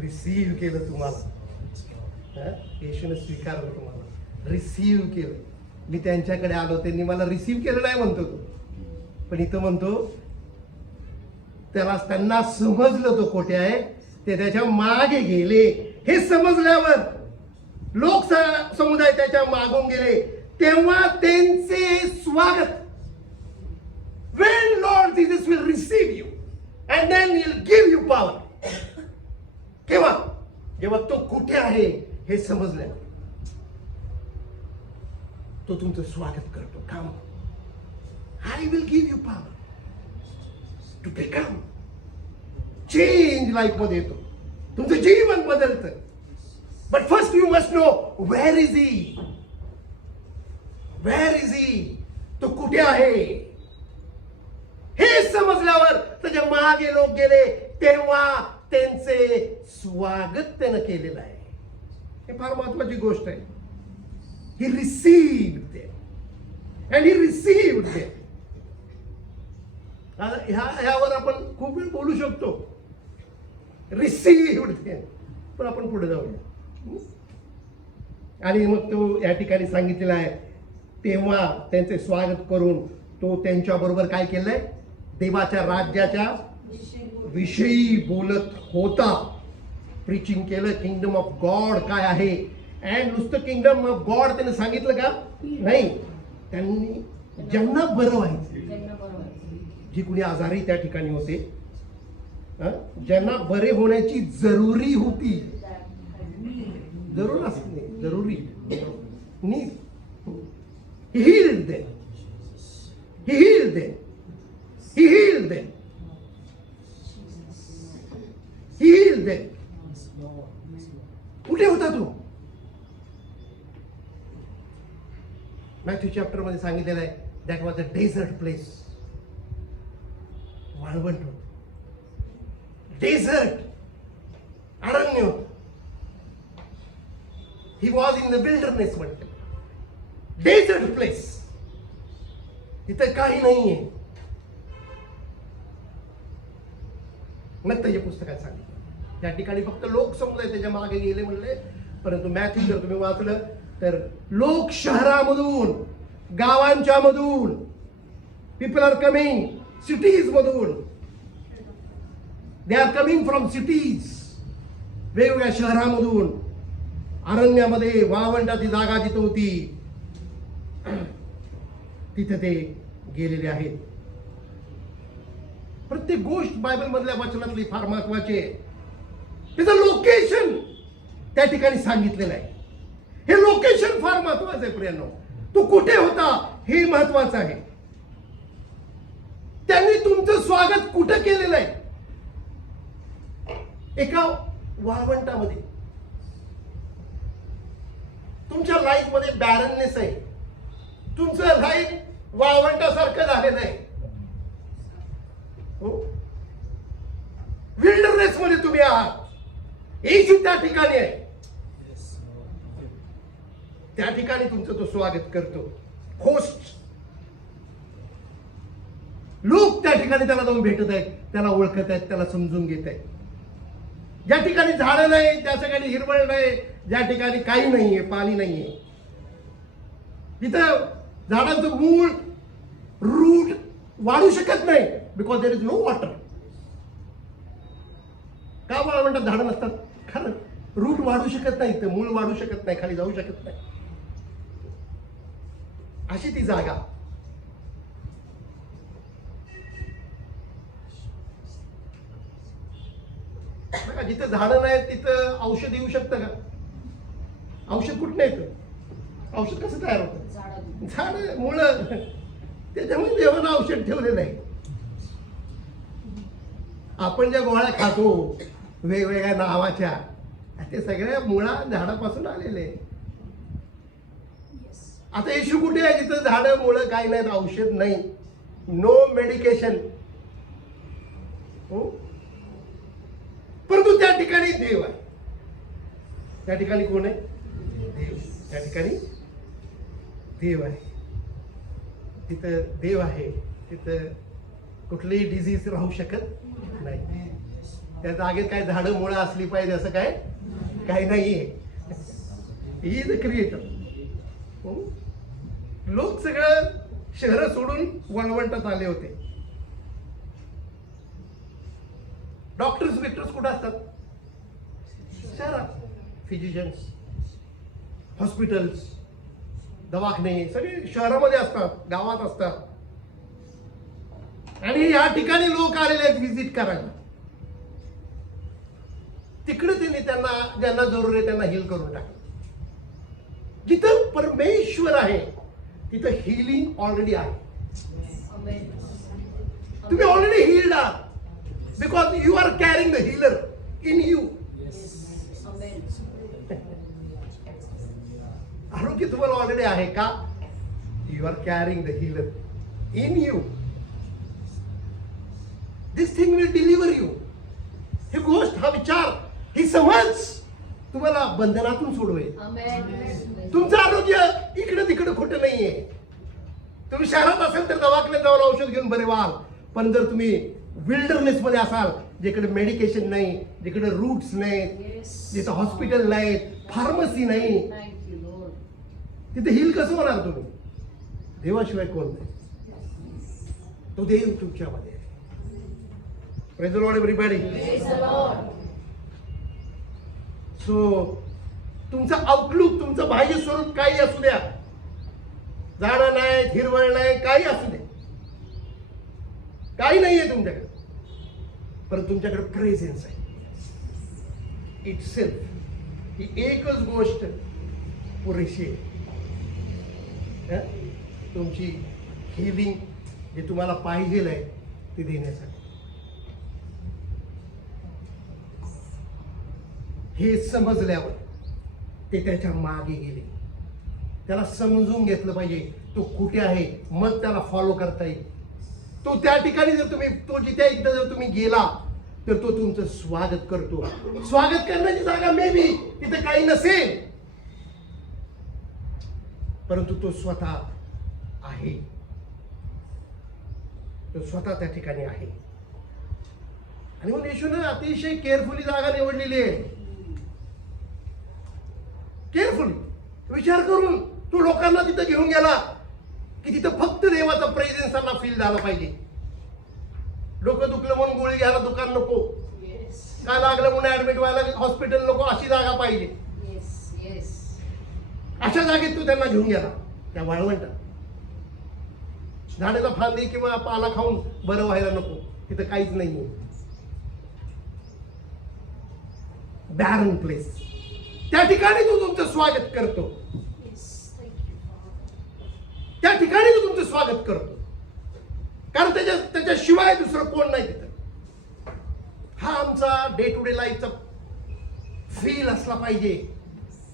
रिसीव्ह केलं तुम्हाला, येशूने स्वीकारलं तुम्हाला, रिसीव्ह केलं. मी त्यांच्याकडे आलो, त्यांनी मला रिसीव्ह केलं नाही म्हणतो तो, पण इथं म्हणतो त्यांना समजलं तो कोठे आहे, ते त्याच्या मागे गेले. हे समजल्यावर लोक समुदाय त्याच्या मागून गेले, तेव्हा त्यांचे स्वागत. When Lord Jesus will receive you and then he'll give you power. केव्हा? जेव्हा तो कुठे आहे हे समजलं, तो तुमचं स्वागत करतो. काम I will give you power to become change life मध्ये येतो, तुमचं जीवन बदलतं. But first you must know where is he? Where is he? तो कुठे आहे हे समजल्यावर त्याच्या मागे लोक गेले, तेव्हा त्यांचे स्वागत त्यानं केलेलं आहे. हे फार महत्वाची गोष्ट आहे. He received them and he received them. ह्यावर आपण खूप वेळ बोलू शकतो, रिसीव्ड them, पण आपण पुढे जाऊया. आणि मग तो या ठिकाणी सांगितलेला आहे, तेव्हा त्यांचे स्वागत करून तो त्यांच्या बरोबर काय केलंय, देवाच्या राज्याच्या विषयी बोलत होता. प्रीचिंग केलं, किंगडम ऑफ गॉड काय आहे. अँड नुसतं किंगडम ऑफ गॉड त्याने सांगितलं का नाही, त्यांनी ज्यांना बरं व्हायचं, जी कुणी आजारी त्या ठिकाणी होते, ज्यांना बरे होण्याची जरुरी होती, जरूर असते, जरुरी need, he healed them. He healed them. He healed them. He healed them. कुठे होता तो? मॅथ्यू चॅप्टर मध्ये सांगितलेलं आहे, that was a desert place. वाळवंट होत, डेझर्ट, अरण्य होत. He was in the wilderness म्हणते, डेझर्ट प्लेस. तिथं काही नाहीये. मग त्याच्या पुस्तकात सांगितलं, त्या ठिकाणी फक्त लोक समुदाय त्याच्या मागे गेले म्हणले. परंतु मॅथ्यू जर तुम्ही वाचलं तर लोक शहरामधून, गावांच्या मधून, पीपल आर कमिंग सिटीज मधून, they are coming from cities, वेगवेगळ्या शहरामधून, अरण्यामध्ये वाळवंटाची जागा जिथं होती तिथे ते गेलेले आहेत. प्रत्येक गोष्ट बायबल मधल्या वचनातली फार महत्वाची आहे. त्याचं लोकेशन त्या ठिकाणी सांगितलेलं आहे. हे लोकेशन फार महत्वाचं आहे प्रियांनो. तो कुठे होता हे महत्वाचं आहे. त्यांनी तुमचं स्वागत कुठे केलेलं आहे? एका वाळवंटामध्ये. तुमच्या लाईफ मध्ये बॅरननेस आहे, तुमचं लाईफ वाळवंटासारखं झालेलं आहे. विल्डरनेस मध्ये तुम्ही आहात. येशू त्या ठिकाणी आहे, त्या ठिकाणी तुमचं तो स्वागत करतो. होस्ट लोक त्या ठिकाणी त्याला जाऊन भेटत आहेत, त्याला ओळखत आहेत, त्याला समजून घेत आहेत. ज्या ठिकाणी झाडं नाही, त्या ठिकाणी हिरवळ नाही, ज्या ठिकाणी काही नाहीये, पाणी नाहीये, तिथं झाडांचं मूळ, रूट वाढू शकत नाही, because there is no water. का वाळवंटात झाडं नसतात? खरं, रूट वाढू शकत नाही, तर मूळ वाढू शकत नाही, खाली जाऊ शकत नाही. अशी ती जागा. बघा, जिथं झाडं नाही तिथं औषध येऊ शकतं का? औषध कुठं येतं? औषध कसं तयार होतं? झाड, मुळं. त्याच्यामुळे देवानं औषध ठेवलेलं आहे. आपण ज्या गोळ्या खातो वेगवेगळ्या नावाच्या, ते सगळ्या मुळा झाडापासून आलेले. आता येशू कुठे आहे? जिथं झाडं मुळं काही नाहीत, औषध नाही, नो मेडिकेशन. परंतु त्या ठिकाणी देव आहे. त्या ठिकाणी कोण आहे? देव. त्या ठिकाणी देव आहे. तिथं देव आहे, तिथं कुठलीही डिझीज राहू शकत नाही. त्या जागेत काय झाडं मुळं असली पाहिजे असं काय काही नाहीये. He is the creator. लोक सगळं शहर सोडून वणवंटात आले होते. डॉक्टर्स कुठं असतात? शहरात. फिजिशियन्स, हॉस्पिटल्स, दवाखाने सगळे शहरामध्ये असतात, गावात असतात. आणि या ठिकाणी लोक आलेले आहेत व्हिजिट करायला. तिकडे त्यांनी त्यांना ज्यांना जरूर आहे त्यांना हील करून टाकलं. जिथं परमेश्वर आहे तिथं हिलिंग ऑलरेडी आहे. तुम्ही ऑलरेडी हिल्ड आहात because you are carrying the healer in you. आरोग्य तुम्हाला ऑलरेडी आहे का? You are carrying the healer in you. This thing will deliver you. ही गोष्ट, हा विचार, ही समज तुम्हाला बंधनातून सोडवेल. तुमचं आरोग्य इकडे तिकडे खोटं नाहीये. तुम्ही शहरात असाल तर दवाखान्यात जाऊन औषध घेऊन बरे व्हाल. पण जर तुम्ही विल्डरनेस मध्ये असाल, जिकडे मेडिकेशन नाही, जिकडे रूट्स नाहीत, जिथं हॉस्पिटल नाहीत, फार्मसी नाही, तिथे हील कसं होणार तुम्ही? देवाशिवाय कोण नाही. तो देव तुमच्यामध्ये आहे. Praise the Lord everybody. So तुमचं आउटलुक, तुमचं बाह्य स्वरूप काही असू द्या, झाडं नाही, हिरवळ नाही, काही असू द्या, काही नाहीये तुमच्याकडे, पण तुमच्याकडे प्रेझेन्स आहे इट सेल्फ. ही एकच गोष्ट पुरेशी आहे तुमची हिलिंग, जे तुम्हाला पाहिजे आहे ते देण्यासाठी. हे समजल्यावर ते त्याच्या मागे गेले. त्याला समजून घेतलं पाहिजे तो कुठे आहे, मग त्याला फॉलो करता येईल. तो त्या ठिकाणी जर तुम्ही, तो जिथे एकदा जर तुम्ही गेला तर तो तुमचं स्वागत करतो. स्वागत करण्याची जागा मे बी तिथे काही नसेल, परंतु तो स्वतः आहे. तो स्वतः त्या ठिकाणी आहे. आणि म्हणून येशूने अतिशय केअरफुली जागा निवडलेली आहे. केअरफुली विचार करून तो लोकांना तिथं घेऊन गेला की तिथं फक्त देवाचा प्रेझेन्स त्यांना फील झाला पाहिजे. डोकं दुखलं म्हणून गोळी घ्यायला दुकान नको, काय लागलं म्हणून ऍडमिट व्हायला हॉस्पिटल नको, अशी जागा पाहिजे. अशा जागेत तो त्यांना घेऊन गेला. त्या वाळवंटात झाडाचा फांदी किंवा पाला खाऊन बरं व्हायला नको, तिथं काहीच नाहीये. बॅरन प्लेस, त्या ठिकाणी तो तुमचं स्वागत करतो. त्या ठिकाणी तो तुमचं स्वागत करतो, कारण त्याच्याशिवाय दुसरं कोण नाही तिथं. हा आमचा डे टू डे लाईफचा फील असला पाहिजे.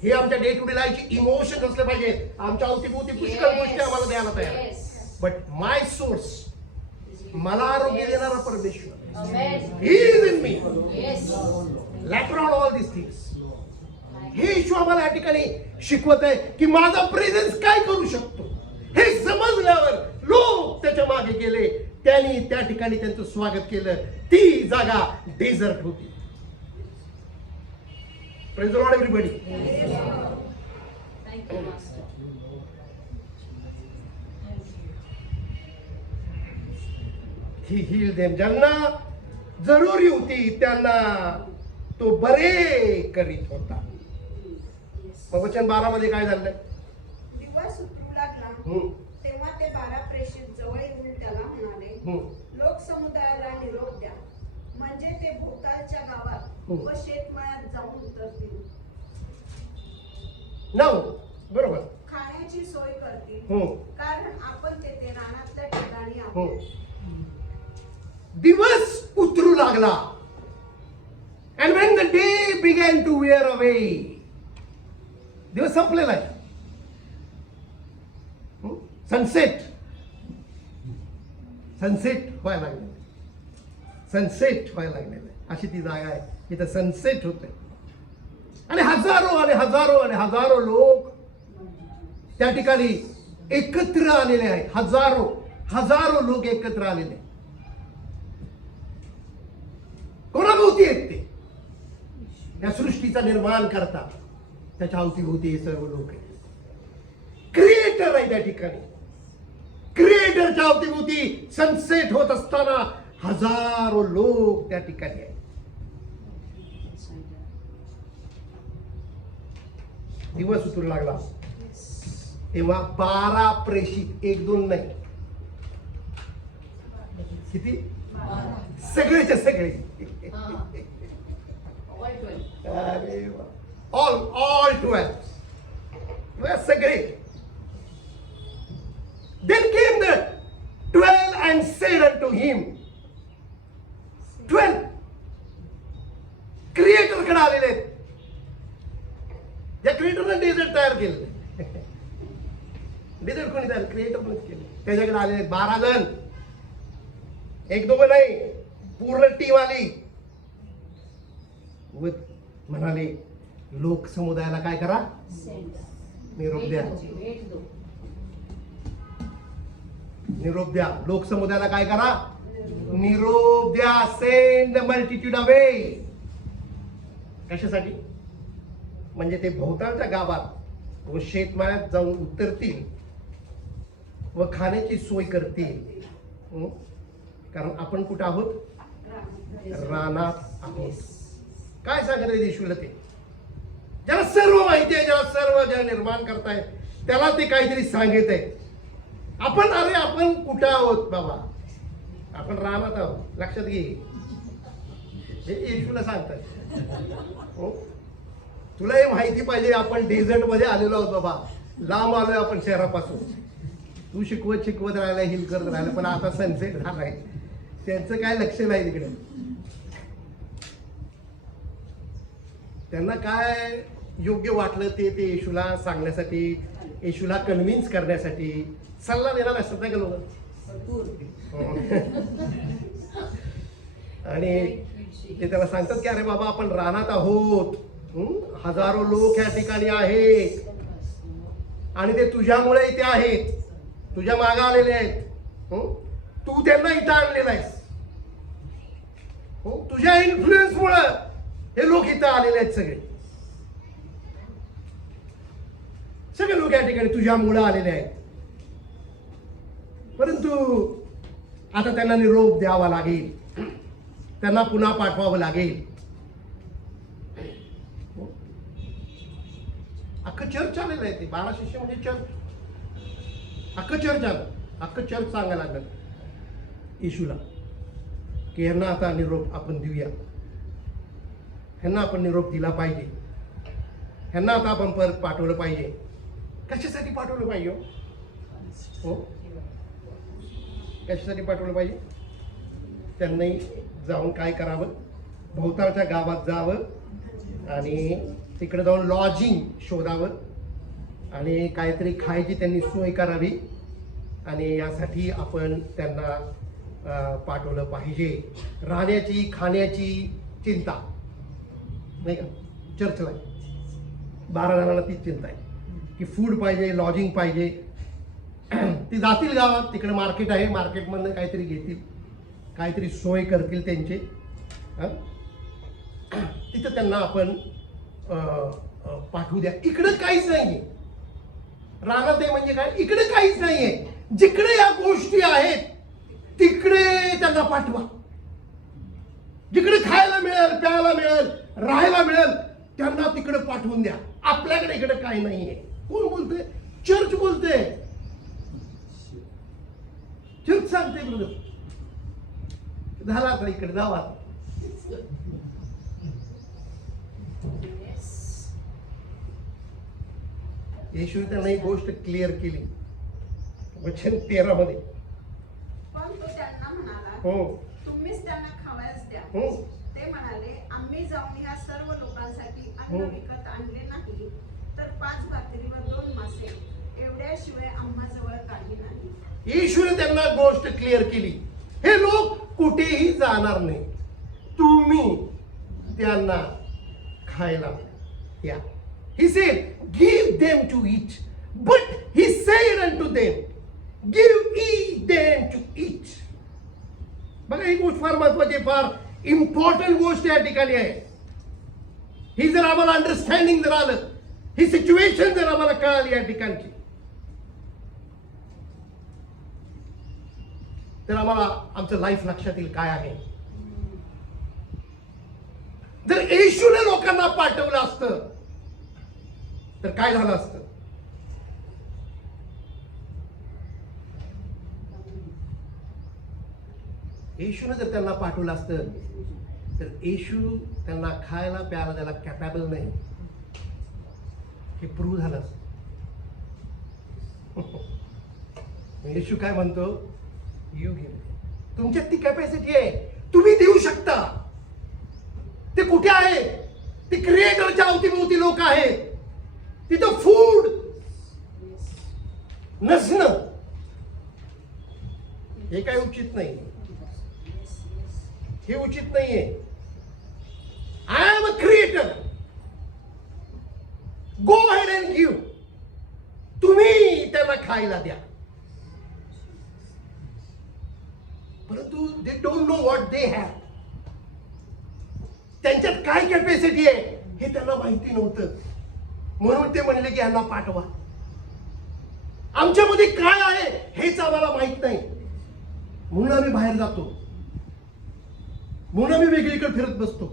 हे आमच्या डे टू डे लाईफचे इमोशन असले पाहिजे. आमच्या अवतीभोवती पुष्कळ गोष्टी आम्हाला द्यायला तयार, बट माय सोर्स, मला आरोग्य देणारा परमेश्वर, he is in me. Later on all this things. हे ईश्वर आम्हाला या ठिकाणी शिकवत आहे की माझा प्रेझेन्स काय करू शकतो. हे समजल्यावर लोक त्याच्या मागे गेले. त्यांनी त्या ठिकाणी त्यांचं स्वागत केलं. ती जागा डेझर्ट होती. Praise the Lord everybody. Thank you, Master. He heal them. ज्यांना जरुरी होती त्यांना तो बरे करीत होता. मग वचन 12 मध्ये काय झालं? दिवस उतरू लागला तेव्हा ते 12 प्रेषित जवळ येऊन त्याला म्हणाले, लोक समुदायाला निरोप द्या, म्हणजे ते भोवतालच्या गावात व शेतमळ्यात जाऊन उतरतील. 9 बरोबर. खाण्याची सोय करतील, कारण आपण तेथे रानातल्या ठिकाणी आहोत. दिवस उतरू लागला. And when the day began to wear away, दिवस संपलेला आहे. सनसेट व्हायला लागलेलं, सनसेट व्हायला लागलेलं आहे. अशी ती जागा आहे जिथं सनसेट होते. आणि हजारो लोक त्या ठिकाणी एकत्र आलेले आहेत. हजारो लोक एकत्र आलेले. अवतीभोवती आहेत ते, या सृष्टीचा निर्माण करतात, त्याच्या अवतीभोवती हे सर्व लोक आहेत. क्रिएटर आहे त्या ठिकाणी. क्रिएटरच्या अवतीभोवती सनसेट होत असताना हजारो लोक त्या ठिकाणी आहेत. दिवस उतरू लागला तेव्हा 12 प्रेषित, 1-2 नाही, किती? सगळेच्या सगळे. ऑल 12 सगळे. Then came the 12 and said unto him, 12 creator कडे आलेले आहेत. ज्या क्रिएटरने डेझर्ट तयार केलं, डेझर्ट कोणी तयार? क्रिएटरनेच केलं. त्याच्याकडे आलेले 12 जण, 1-2 नाही, पूर्ण टीम आली. व म्हणाले, लोक समुदायाला काय करा? निरोप द्या. निरोप द्या. लोक समुदायाला काय करा? निरोप द्या. Send the multitude away. कशासाठी? म्हणजे ते भोवतालच्या गावात व शेतमाळ्यात जाऊन उतरतील व खाण्याची सोय करतील. कारण आपण कुठं आहोत? रानात आहोत. काय सांगत आहे येशूला? ते ज्याला सर्व माहिती आहे, ज्याला सर्व ज्या निर्माण करताय, त्याला ते काहीतरी सांगत आहे. आपण कुठं आहोत बाबा? आपण रानात आहोत. लक्षात घे, हे येशूला सांगतात. हो, तुला हे माहिती पाहिजे, आपण डेझर्ट मध्ये आलेलो आहोत बाबा, लांब आलोय आपण शहरापासून. तू शिकवत राहिला, हिल करत राहिला, पण आता सनसेट झालाय, त्यांचं काय लक्ष नाही तिकडे. त्यांना काय योग्य वाटलं ते येशूला सांगण्यासाठी, येशूला कन्व्हिन्स करण्यासाठी सल्ला देणार असतात नाही का लोक. आणि ते त्याला सांगतात की अरे बाबा, आपण रानात आहोत, हजारो लोक या ठिकाणी आहेत आणि ते तुझ्यामुळे इथे आहेत, तुझ्या मागे आलेले आहेत. तू त्यांना इथं आणलेला आहेस. तुझ्या इन्फ्लुएन्स मुळे हे लोक इथं आलेले आहेत. सगळे लोक या ठिकाणी तुझ्यामुळे आलेले आहेत. परंतु आता त्यांना निरोप द्यावा लागेल, त्यांना पुन्हा पाठवावं लागेल. अख्खं चर्च आलेलं आहे. ते 12 शिष्य म्हणजे चर्च, अख्खं चर्च आलं. अख्खं चर्च सांगायला लागलं येशूला की ह्यांना आता निरोप आपण देऊया, ह्यांना आपण निरोप दिला पाहिजे, ह्यांना आता आपण परत पाठवलं पाहिजे. कशासाठी पाठवलं पाहिजे? हो, कशासाठी पाठवलं पाहिजे? त्यांनी जाऊन काय करावं? भोवतालच्या गावात जावं आणि तिकडे जाऊन लॉजिंग शोधावं आणि काहीतरी खायची त्यांनी सोय करावी. आणि यासाठी आपण त्यांना पाठवलं पाहिजे. राहण्याची, खाण्याची चिंता नाही का चर्चला? 12 जणांना तीच चिंता आहे की फूड पाहिजे, लॉजिंग पाहिजे. ती जातील गावात, तिकडे मार्केट आहे, मार्केटमधनं काहीतरी घेतील, काहीतरी सोय करतील त्यांचे. तिथं त्यांना आपण पाठवू द्या. इकडे काहीच नाहीये. रानात आहे म्हणजे काय? इकडे काहीच नाहीये. जिकडे या गोष्टी आहेत तिकडे त्यांना पाठवा. जिकडे खायला मिळेल, प्यायला मिळेल, राहायला मिळेल, त्यांना तिकडे पाठवून द्या. आपल्याकडे इकडे काही नाहीये. कोण बोलते? चर्च बोलते. चर्च सांगते ब्रदर, झाला आता इकडे जावा. येशू त्यांना एक गोष्ट क्लिअर केली वचन 13 मध्ये. पण तो त्यांना म्हणाला, हो, तुम्हीच त्यांना खावयास द्या. हो. ते म्हणाले, आम्ही जाऊन ह्या सर्व लोकांसाठी अन्न विकत आणले नाही, तर 5 भाकरी व 2 मासे एवढ्याशिवाय आम्हाजवळ काही नाही. येशूने त्यांना गोष्ट क्लिअर केली. हे लोक कुठेही जाणार नाही, तुम्ही त्यांना खायला द्या. He said, give them to eat. But he said unto them, give ye them to eat. बघा ही गोष्ट फार महत्वाची, फार इम्पॉर्टंट गोष्ट या ठिकाणी आहे. ही जर आम्हाला अंडरस्टँडिंग जर आलं, ही सिच्युएशन जर आम्हाला कळाली या ठिकाणची, तर आम्हाला आमचं लाईफ लक्षात येईल काय आहे. जर येशूने लोकांना पाठवलं असतं तर काय झालं असतं? येशूने जर त्यांना पाठवलं असतं तर येशू त्यांना खायला प्यायला त्याला कॅपेबल नाही, हे प्रूव्ह झालं. येशू काय म्हणतो? You give. तुमच्यात ती कॅपॅसिटी आहे, तुम्ही देऊ शकता. ते कुठे आहे? ते क्रिएटरच्या अवतीभोवती लोक आहेत. तिथं फूड नसणं हे काय उचित नाही, हे उचित नाहीये. I am a creator, go ahead and give. तुम्ही त्यांना खायला द्या. परंतु they don't know what they have. त्यांच्यात काय कॅपॅसिटी आहे हे त्यांना माहिती नव्हतं, म्हणून ते म्हणले की यांना पाठवा. आमच्यामध्ये काय आहे हेच आम्हाला माहित नाही, म्हणून आम्ही बाहेर जातो, म्हणून आम्ही वेगळीकडे फिरत बसतो.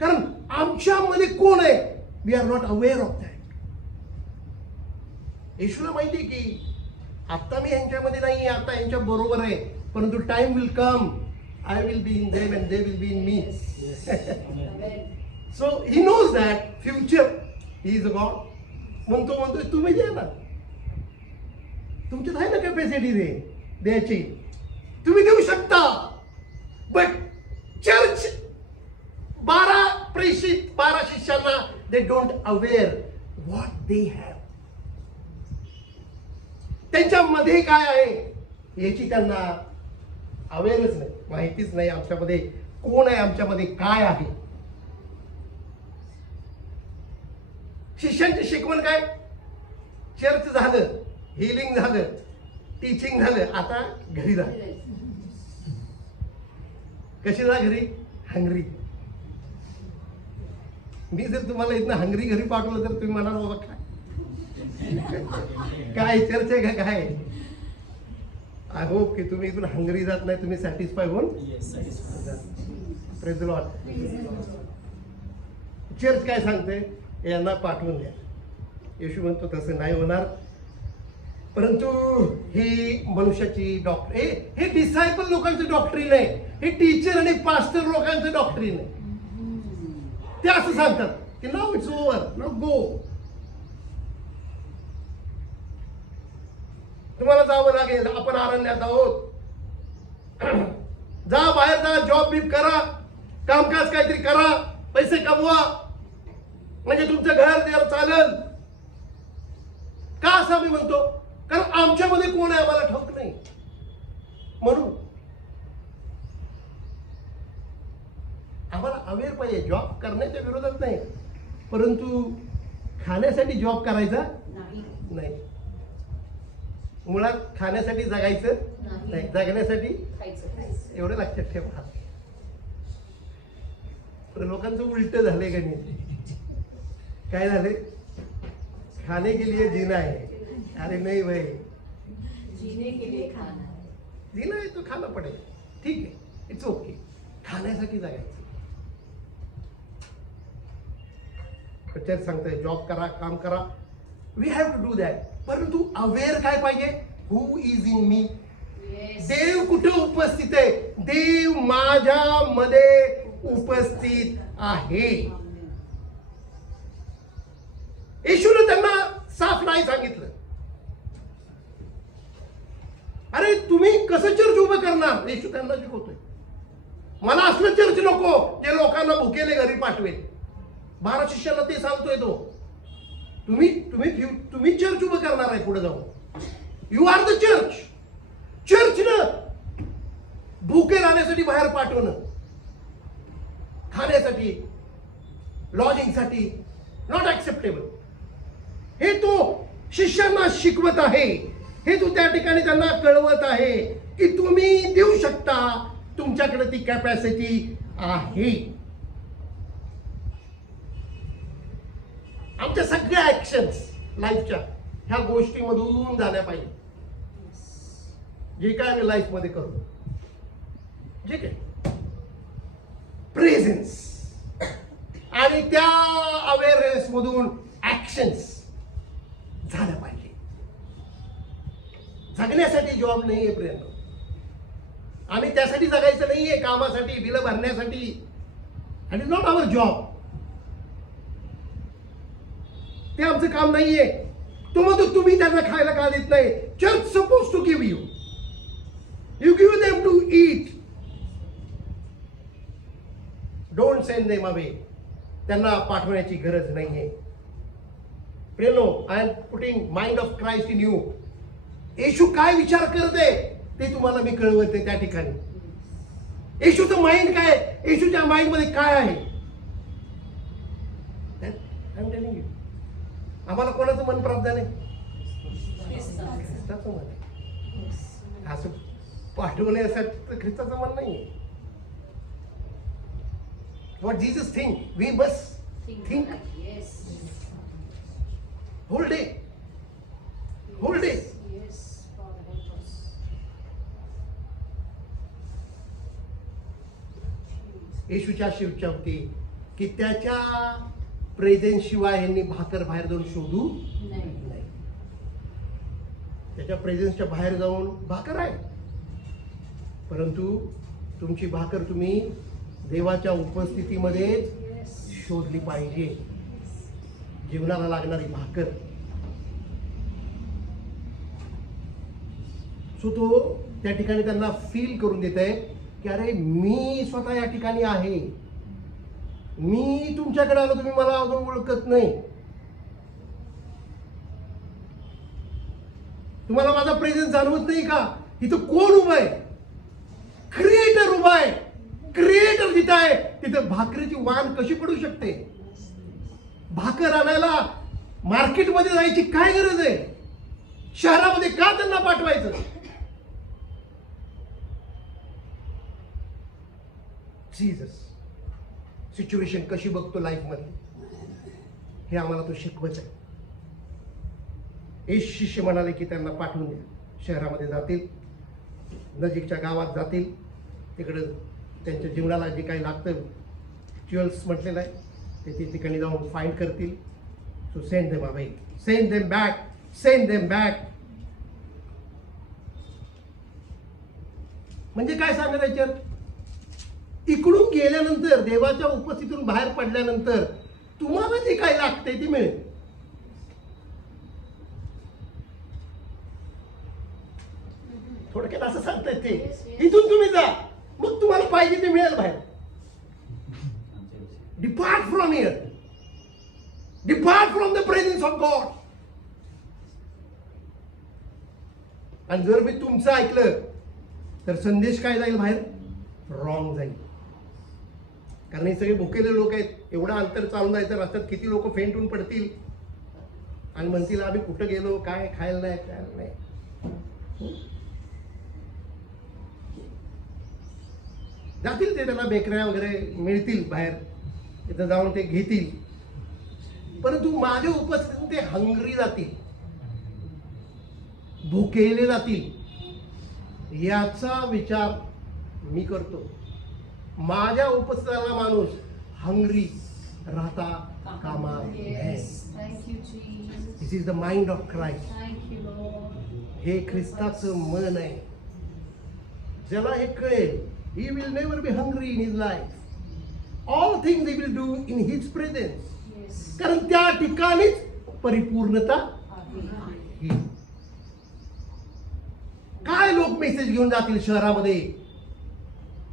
कारण आमच्यामध्ये कोण आहे, we are not aware of that. येशूला माहिती आहे की आता मी यांच्यामध्ये नाही, आता यांच्या बरोबर आहे, परंतु time will come, I will be in them and they will be in me. So he knows that future he is a god. म्हणतोय तुम्ही द्या ना, तुमच्यात आहे ना कॅपॅसिटी द्यायची, तुम्ही देऊ शकता. बट चर्च 12 प्रेषित 12 शिष्यांना they don't aware what they have. त्यांच्यामध्ये काय आहे याची त्यांना अवेअरच नाही, माहितीच नाही. आमच्यामध्ये कोण आहे, आमच्यामध्ये काय आहे. शिष्यांची शिकवण काय? चर्च झालं, हिलिंग झालं, टीचिंग झालं, आता घरी जा. कशी जा घरी? हंगरी. मी जर तुम्हाला इथनं हंगरी घरी पाठवलं तर तुम्ही म्हणाल बाबा काय चर्च आहे का काय? आय होप की तुम्ही इथून हंगरी जात नाही, तुम्ही सॅटिस्फाय होऊन. Praise the Lord. चर्च काय सांगते? यांना पाठवून द्या. येशू म्हणतो तसं नाही होणार. परंतु ही मनुष्याची हे डिसायपल लोकांचं डॉक्ट्रिन आहे, हे टीचर आणि पास्टर लोकांचं डॉक्ट्रिन आहे. ते असं सांगतात की नाव इट्स ओव्हर, नाव गो. तुम्हाला जावं लागेल, आपण अरण्यात आहोत, जा बाहेर जा, जॉब बीब करा, कामकाज काहीतरी करा, पैसे कमवा, म्हणजे तुमचं घर चालेल. का असं आम्ही म्हणतो? कारण आमच्यामध्ये कोण आहे आम्हाला ठाऊक नाही. म्हणून आम्हाला अवेअर पाहिजे. जॉब करण्याच्या विरोधात नाही, परंतु खाण्यासाठी जॉब करायचा नाही. मुळात खाण्यासाठी जगायचं नाही, जगण्यासाठी एवढं लक्षात ठेवा. लोकांचं उलट झालंय गणित. काय झाले? खाने के लिए जीना है. अरे नहीं भाई, जीने के लिए खाना है. जीना है तो खाना पडेल, ठीक आहे, इट्स ओके. खाण्यासाठी जगायचं. चर्च सांगतोय जॉब करा, काम करा, we have to do that. परंतु अवेअर काय पाहिजे? हु इज इन मी. देव कुठे उपस्थित आहे? देव माझ्यामध्ये उपस्थित आहे. येशूने त्यांना साफ नाही सांगितलं. अरे तुम्ही कसं चर्च उभं करणार? येशू त्यांना शिकवतोय. मला असलं चर्च नको जे लोकांना भुकेले घरी पाठवेल. 12 शिष्याला ते सांगतोय तो. तुम्ही चर्च उभं करणार आहे पुढे जाऊन. You are the church. चर्चनं भुके राहण्यासाठी बाहेर पाठवणं, खाण्यासाठी, लॉजिंगसाठी नॉट ऍक्सेप्टेबल. हे तो शिष्यांना शिकवत आहे. हे तू त्या ठिकाणी त्यांना कळवत आहे की तुम्ही देऊ शकता, तुमच्याकडे ती कॅपॅसिटी आहे. आमच्या सगळ्या ऍक्शन्स लाईफच्या ह्या गोष्टीमधून झाल्या पाहिजे. जे काय आम्ही लाईफ मध्ये करतो, जे काय प्रेझेन्स आणि त्या अवेअरनेस मधून ऍक्शन्स झाल्या पाहिजे. जगण्यासाठी जॉब नाहीये प्रेरणा. आम्ही त्यासाठी जगायचं नाहीये, कामासाठी, बिलं भरण्यासाठी. And is not our job. ते आमचं काम नाहीये. तो म्हणतो तुम्ही त्यांना खायला का देत नाही? Church suppose to give you. You give them to eat. Don't send them away. त्यांना पाठवण्याची गरज नाहीये. प्रेनो, I am putting mind of Christ in you. Yeshu काय विचार करते ते तुम्हाला मी कळवते त्या ठिकाणी. येशूचं माइंड काय, येशूच्या माइंड मध्ये काय आहे, आय एम टेलिंग यू. आम्हाला कोणाचं मन प्राप्त झालंय? ख्रिस्ताचं मन आहे. असं पाठवण्यासाठी ख्रिस्ताचं मन नाहीये. What Jesus think we must think whole day. Whole day. येशूच्या शिवच्या होती की त्याच्या प्रेझेन्स शिवाय यांनी भाकर बाहेर जाऊन शोधू नाही. त्याच्या प्रेझेन्सच्या बाहेर जाऊन भाकर आहे, परंतु तुमची भाकर तुम्ही देवाच्या उपस्थितीमध्ये शोधली पाहिजे. जीवनाला लागणारी भाकर. सो तो त्या ठिकाणी त्यांना फील करून देत आहे की अरे मी स्वतः या ठिकाणी आहे. मी तुमच्याकडे आलो, तुम्ही मला अजून ओळखत नाही. तुम्हाला माझा प्रेझेन्स जाणवत नाही का? इथं कोण उभा आहे? क्रिएटर उभा आहे. क्रिएटर जिथं आहे तिथं भाकरीची वाण कशी पडू शकते? भाकर आणायला मार्केटमध्ये जायची काय गरज आहे? शहरामध्ये का त्यांना पाठवायचं? जीसस सिच्युएशन कशी बघतो लाईफ मध्ये हे आम्हाला तो शिकवत आहे. एक शिष्य म्हणाले की त्यांना पाठवून द्या. शहरामध्ये जातील, नजीकच्या गावात जातील, तिकडे त्यांच्या जीवनाला जे काही लागतं ज्वेल्स म्हटलेलं आहे ते ते ठिकाणी जाऊन फाइंड करतील. So send them away, send them back, send them back. म्हणजे काय सांगत याच्यात? इकडून गेल्यानंतर, देवाच्या उपस्थितीतून बाहेर पडल्यानंतर तुम्हाला जे काय लागते ते मिळेल. थोडक्यात असं सांगतायत ते. इथून तुम्ही जा, मग तुम्हाला पाहिजे ते मिळेल बाहेर. Depart from here, depart from the presence of God. आणि जर मी तुमचं ऐकलं तर संदेश काय जाईल बाहेर? रॉंग जाईल. कारण हे सगळे भुकेले लोक आहेत. एवढं अंतर चालून जायचं रस्त्यात किती लोक फेंट होऊन पडतील आणि म्हणतील आम्ही कुठं गेलो, काय खायला नाही, काय नाही. जातील ते, त्यांना बेकऱ्या वगैरे मिळतील बाहेर, तिथं जाऊन ते घेतील. परंतु माझ्या उपस्थितीत ते हंग्री जातील, भुकेले जातील. याचा विचार मी करतो. माझ्या उपस्थितीला माणूस हंग्री राहता कामा नये. This is the mind of Christ. हे ख्रिस्ताचं मन आहे. ज्याला हे कळेल, he will never be hungry in his life. All things he will do in his presence. कारण त्या ठिकाणीच परिपूर्णता आहे. काय लोक मेसेज घेऊन जातील शहरामध्ये?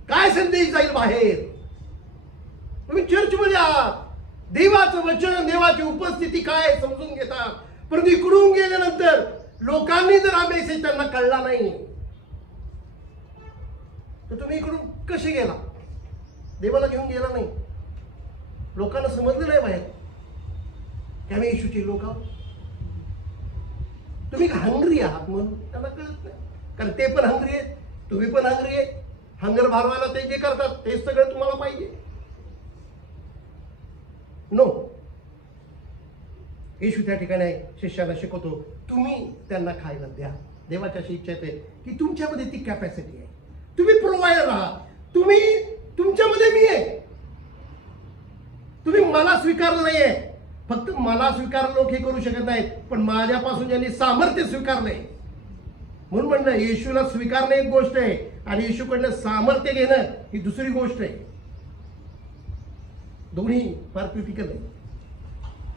काय संदेश जाईल बाहेर? तुम्ही चर्चमध्ये आहात, देवाचं वचन, देवाची उपस्थिती काय समजून घेतात, परंतु इकडून गेल्यानंतर लोकांनी जर हा मेसेज त्यांना कळला नाही तर तुम्ही इकडून कसे गेला? देवाला घेऊन गेला नाही. लोकांना समजलं नाही बाहेर की आम्ही येशूचे लोक आहोत. तुम्ही हंग्री आहात म्हणून त्यांना कळत नाही. कारण ते पण हंग्री आहेत, तुम्ही पण हंग्री आहेत. हंगर भागवायला ते जे करतात ते सगळं तुम्हाला पाहिजे? नो. येशू त्या ठिकाणी शिष्याला शिकवतो, तुम्ही त्यांना खायला द्या. देवाची अशी इच्छा आहे की तुमच्यामध्ये ती कॅपॅसिटी आहे. तुम्ही प्रोव्हायडर आहात. तुमच्यामध्ये मी आहे. तुम्ही मला स्वीकारलं नाहीये. फक्त मला स्वीकार लोक हे करू शकत नाहीत, पण माझ्यापासून ज्यांनी सामर्थ्य स्वीकारलंय, म्हणून म्हणलं येशूला स्वीकारणं एक गोष्ट आहे आणि येशूकडनं सामर्थ्य घेणं ही दुसरी गोष्ट आहे. दोन्ही फार क्रिटिकल आहे.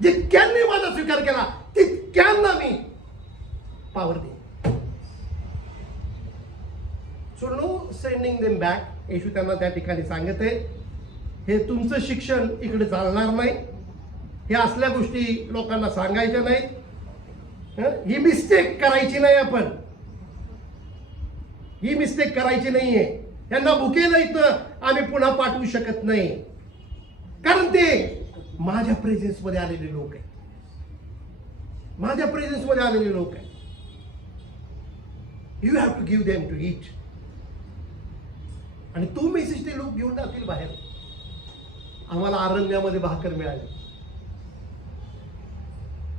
जितक्यांनी माझा स्वीकार केला तितक्यांना मी पॉवर देईन. So no sending them back. Yeshu त्यांना त्या ठिकाणी सांगत आहे, हे तुमचं शिक्षण इकडे चालणार नाही. हे असल्या गोष्टी लोकांना सांगायच्या नाहीत. ही मिस्टेक करायची नाही. आपण ही मिस्टेक करायची नाहीये. यांना भुकेलं इथं आम्ही पुन्हा पाठवू शकत नाही, कारण ते माझ्या प्रेझेन्स मध्ये आलेले लोक आहेत. माझ्या प्रेझेन्स मध्ये आलेले लोक आहेत. You have to give them to eat. आणि तो मेसेज ते लोक घेऊन जातील बाहेर. आम्हाला अरण्यामध्ये भाकर मिळाली.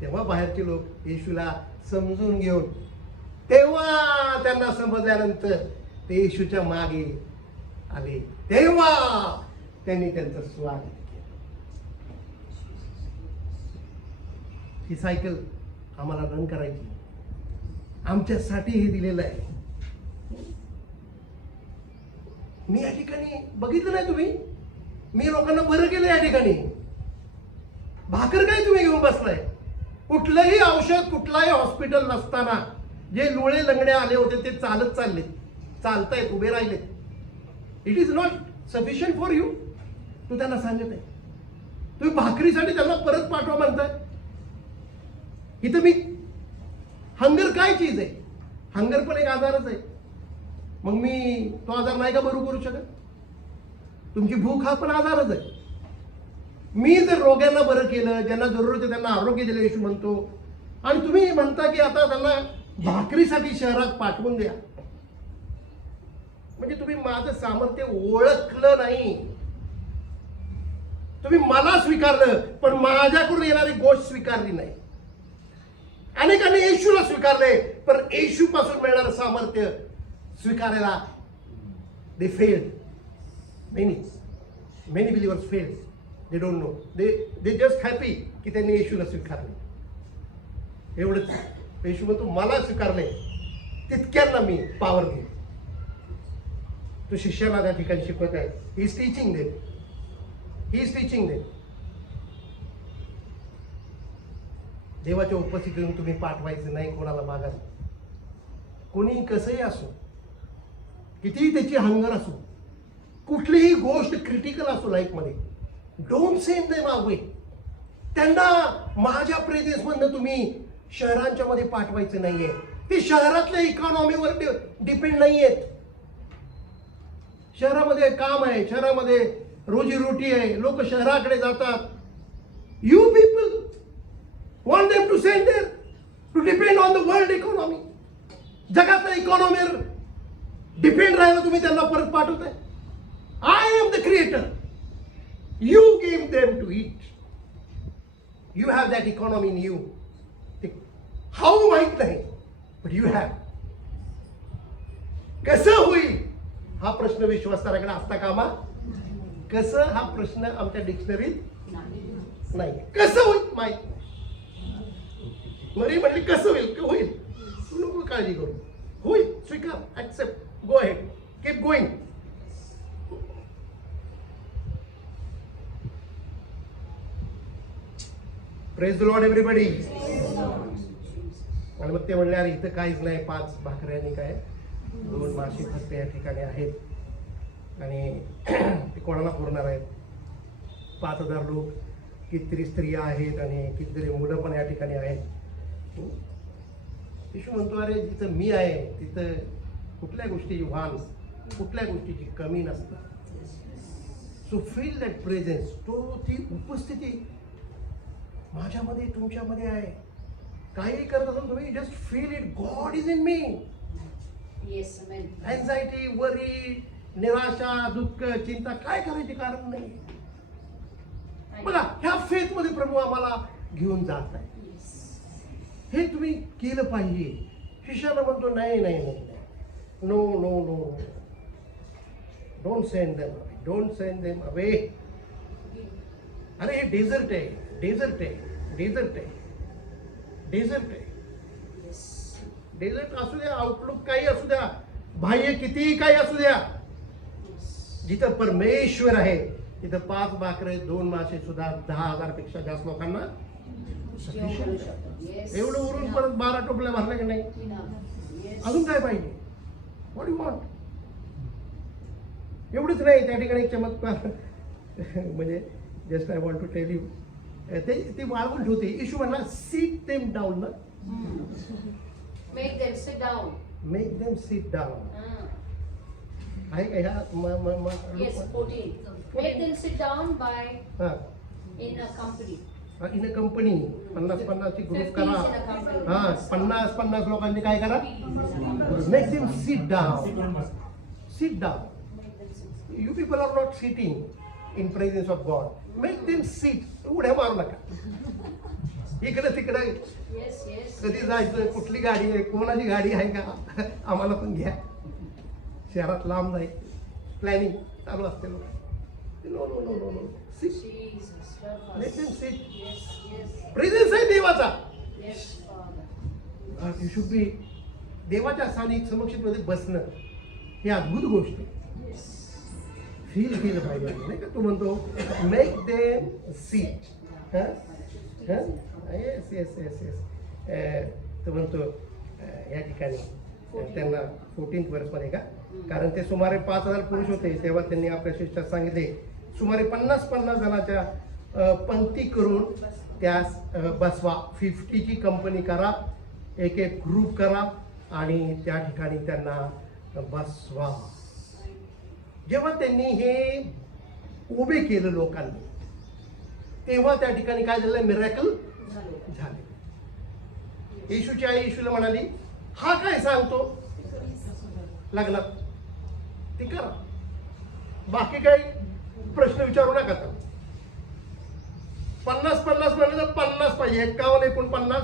तेव्हा बाहेरचे लोक येशूला समजून घेऊन, तेव्हा त्यांना समजल्यानंतर ते येशूच्या मागे आले. तेव्हा त्यांनी त्यांचं स्वागत केलं. ही सायकल आम्हाला रन करायची. आमच्यासाठी हे दिलेलं आहे. मी या ठिकाणी बघितलं नाही तुम्ही, मी लोकांना बरं केलं या ठिकाणी. भाकर काय तुम्ही घेऊन बसलाय? कुठलंही औषध, कुठलाही हॉस्पिटल नसताना जे लुळे लंगडे आले होते ते चालत चाललेत, चालतायत, उभे राहिलेत. It is not sufficient for you. तू त्यांना सांगत आहे, तुम्ही भाकरीसाठी त्यांना परत पाठवा म्हणताय. इथं मी हंगर काय चीज आहे? हंगर पण एक आजारच आहे. मग मी तो आजार नाही का बरू करू शकत? तुमची भूक हा पण आजारच आहे. मी जर रोग्यांना बरं केलं, ज्यांना जरूरत आहे त्यांना आरोग्य दिलं येशू म्हणतो, आणि तुम्ही म्हणता की आता त्यांना भाकरीसाठी शहरात पाठवून द्या, म्हणजे तुम्ही माझं सामर्थ्य ओळखलं नाही. तुम्ही मला स्वीकारलं पण माझ्याकडून येणारी गोष्ट स्वीकारली नाही. अनेकांनी येशूला स्वीकारले पण येशू पासून मिळणारं सामर्थ्य स्वीकारायला they failed. Many believers failed. They don't know. They just happy की त्यांनी येशूला स्वीकारले. एवढंच. येशू म्हणतो मला स्वीकारले तितक्यांना मी पॉवर देईन. तो शिष्याला त्या ठिकाणी शिकवत आहे. He is teaching them. देवाच्या उपस्थितीतून तुम्ही पाठवायचं नाही कोणाला मागायला. कोणी कसंही असो, कितीही त्याची हंगर असो, कुठलीही गोष्ट क्रिटिकल असो लाईफमध्ये, डोंट सेंड देम अवे. त्यांना माझ्या प्रेझेन्स मधनं तुम्ही शहरांच्या मध्ये पाठवायचं नाहीये. ते शहरातल्या इकॉनॉमीवर डिपेंड नाहीयेत. शहरामध्ये काम आहे, शहरामध्ये रोजीरोटी आहे, लोक शहराकडे जातात. You people want them to send there to depend on the world economy. जगातल्या इकॉनॉमीवर डिपेंड राहायला तुम्ही त्यांना परत पाठवताय. I am the creator. You gave them to eat. You have that economy in you. How माहित नाही, but you have. कसं होईल हा प्रश्न विश्वासार्हाकडे असता कामा. कसं हा प्रश्न आमच्या डिक्शनरीत नाही. कसं होईल माहित नाही. मरी म्हणली कसं होईल की होईल, तू नको काळजी करू, होईल. स्वीकार, accept, go ahead, keep going. Praise the Lord everybody. आणि मग ते म्हणले अरे इथं काहीच नाही, 5 भाकऱ्या आणि काय 2 माशी फक्त या ठिकाणी आहेत, आणि ते कोणाला पुरणार आहेत? 5000 लोक, कितीतरी स्त्रिया आहेत आणि कितीतरी मुलं पण या ठिकाणी आहेत. येशू म्हणतो अरे जिथं मी आहे तिथं कुठल्या गोष्टीची वाण, कुठल्या गोष्टीची कमी नसते. So feel that presence. ती उपस्थिती माझ्यामध्ये तुमच्यामध्ये आहे. काही करत असाल तुम्ही, just feel it. God is in me. Yes, amen. Anxiety, worry, निराशा, दुःख, चिंता काय करायची कारण नाही. बघा ह्या फेथ मध्ये प्रभू आम्हाला घेऊन जात आहे. हे तुम्ही केलं पाहिजे. शिष्याला म्हणतो नाही नाही नाही, no no no, don't send them away, don't send them away. अरे हे डेझर्ट आहे, डेझर्ट आहे, डेझर्ट आहे, डेझर्ट आहे. डेझर्ट असू द्या, आउटलुक काही असू द्या, बाह्य कितीही काही असू द्या, जिथं परमेश्वर आहे तिथं 5 भाकरे 2 मासे सुद्धा 10,000 पेक्षा जास्त लोकांना sufficient आहे. एवढं उरून परत 12 टोपल्या भरल्या की नाही, अजून काय पाहिजे? What you want? एवढंच नाही, त्या ठिकाणी एक चमत्कार म्हणजे just I want to tell you, ते वाळवून ठेवते. येशू म्हणला सीट देम डाऊन ना, Make them sit down. Make them sit down. आहे का ह्या Yes, 14. Make them sit down by हां in a company. In a company 50-50 ची ग्रुप 50 करा. in a company. हां 50-50 लोकांनी काय करा, make them sit down, sit down. You people are not sitting in presence of God. Make them sit. उड्या मारू नका. इकडे तिकडे Yes, yes. कधी जायचं, कुठली गाडी आहे, कोणाची गाडी आहे का, आम्हाला पण घ्या. शहरात लांब नाही, प्लॅनिंग चालू असते. No no no no no, sit. Jesus, help Make them us. sit. Yes, yes. Presence आहे देवाचा. Yes, Father. You should be. देवाच्या स्थानिक समक्षेमध्ये बसणं ही अद्भुत गोष्ट आहे. फील केलं पाहिजे नाही का. तू म्हणतो make them seat. Yes yes yes yes. तो म्हणतो या ठिकाणी त्यांना 14th वर्षमध्ये का, कारण ते सुमारे 5,000 पुरुष होते. तेव्हा त्यांनी आपल्या शिष्यात सांगितले सुमारे 50-50 जणांच्या पंक्ती करून त्यास बसवा. 50ची कंपनी करा, एक एक ग्रुप करा आणि त्या ठिकाणी त्यांना बसवा. जेव्हा त्यांनी हे उभे केलं लोकांनी, तेव्हा त्या ठिकाणी काय झालं, मिरॅकल झाले. येशूची आई येशूला म्हणाली, हा काय सांगतो लग्नात ते करा, बाकी काही प्रश्न विचारू नका. 50-50 म्हणलं तर 50 पाहिजे, 51-49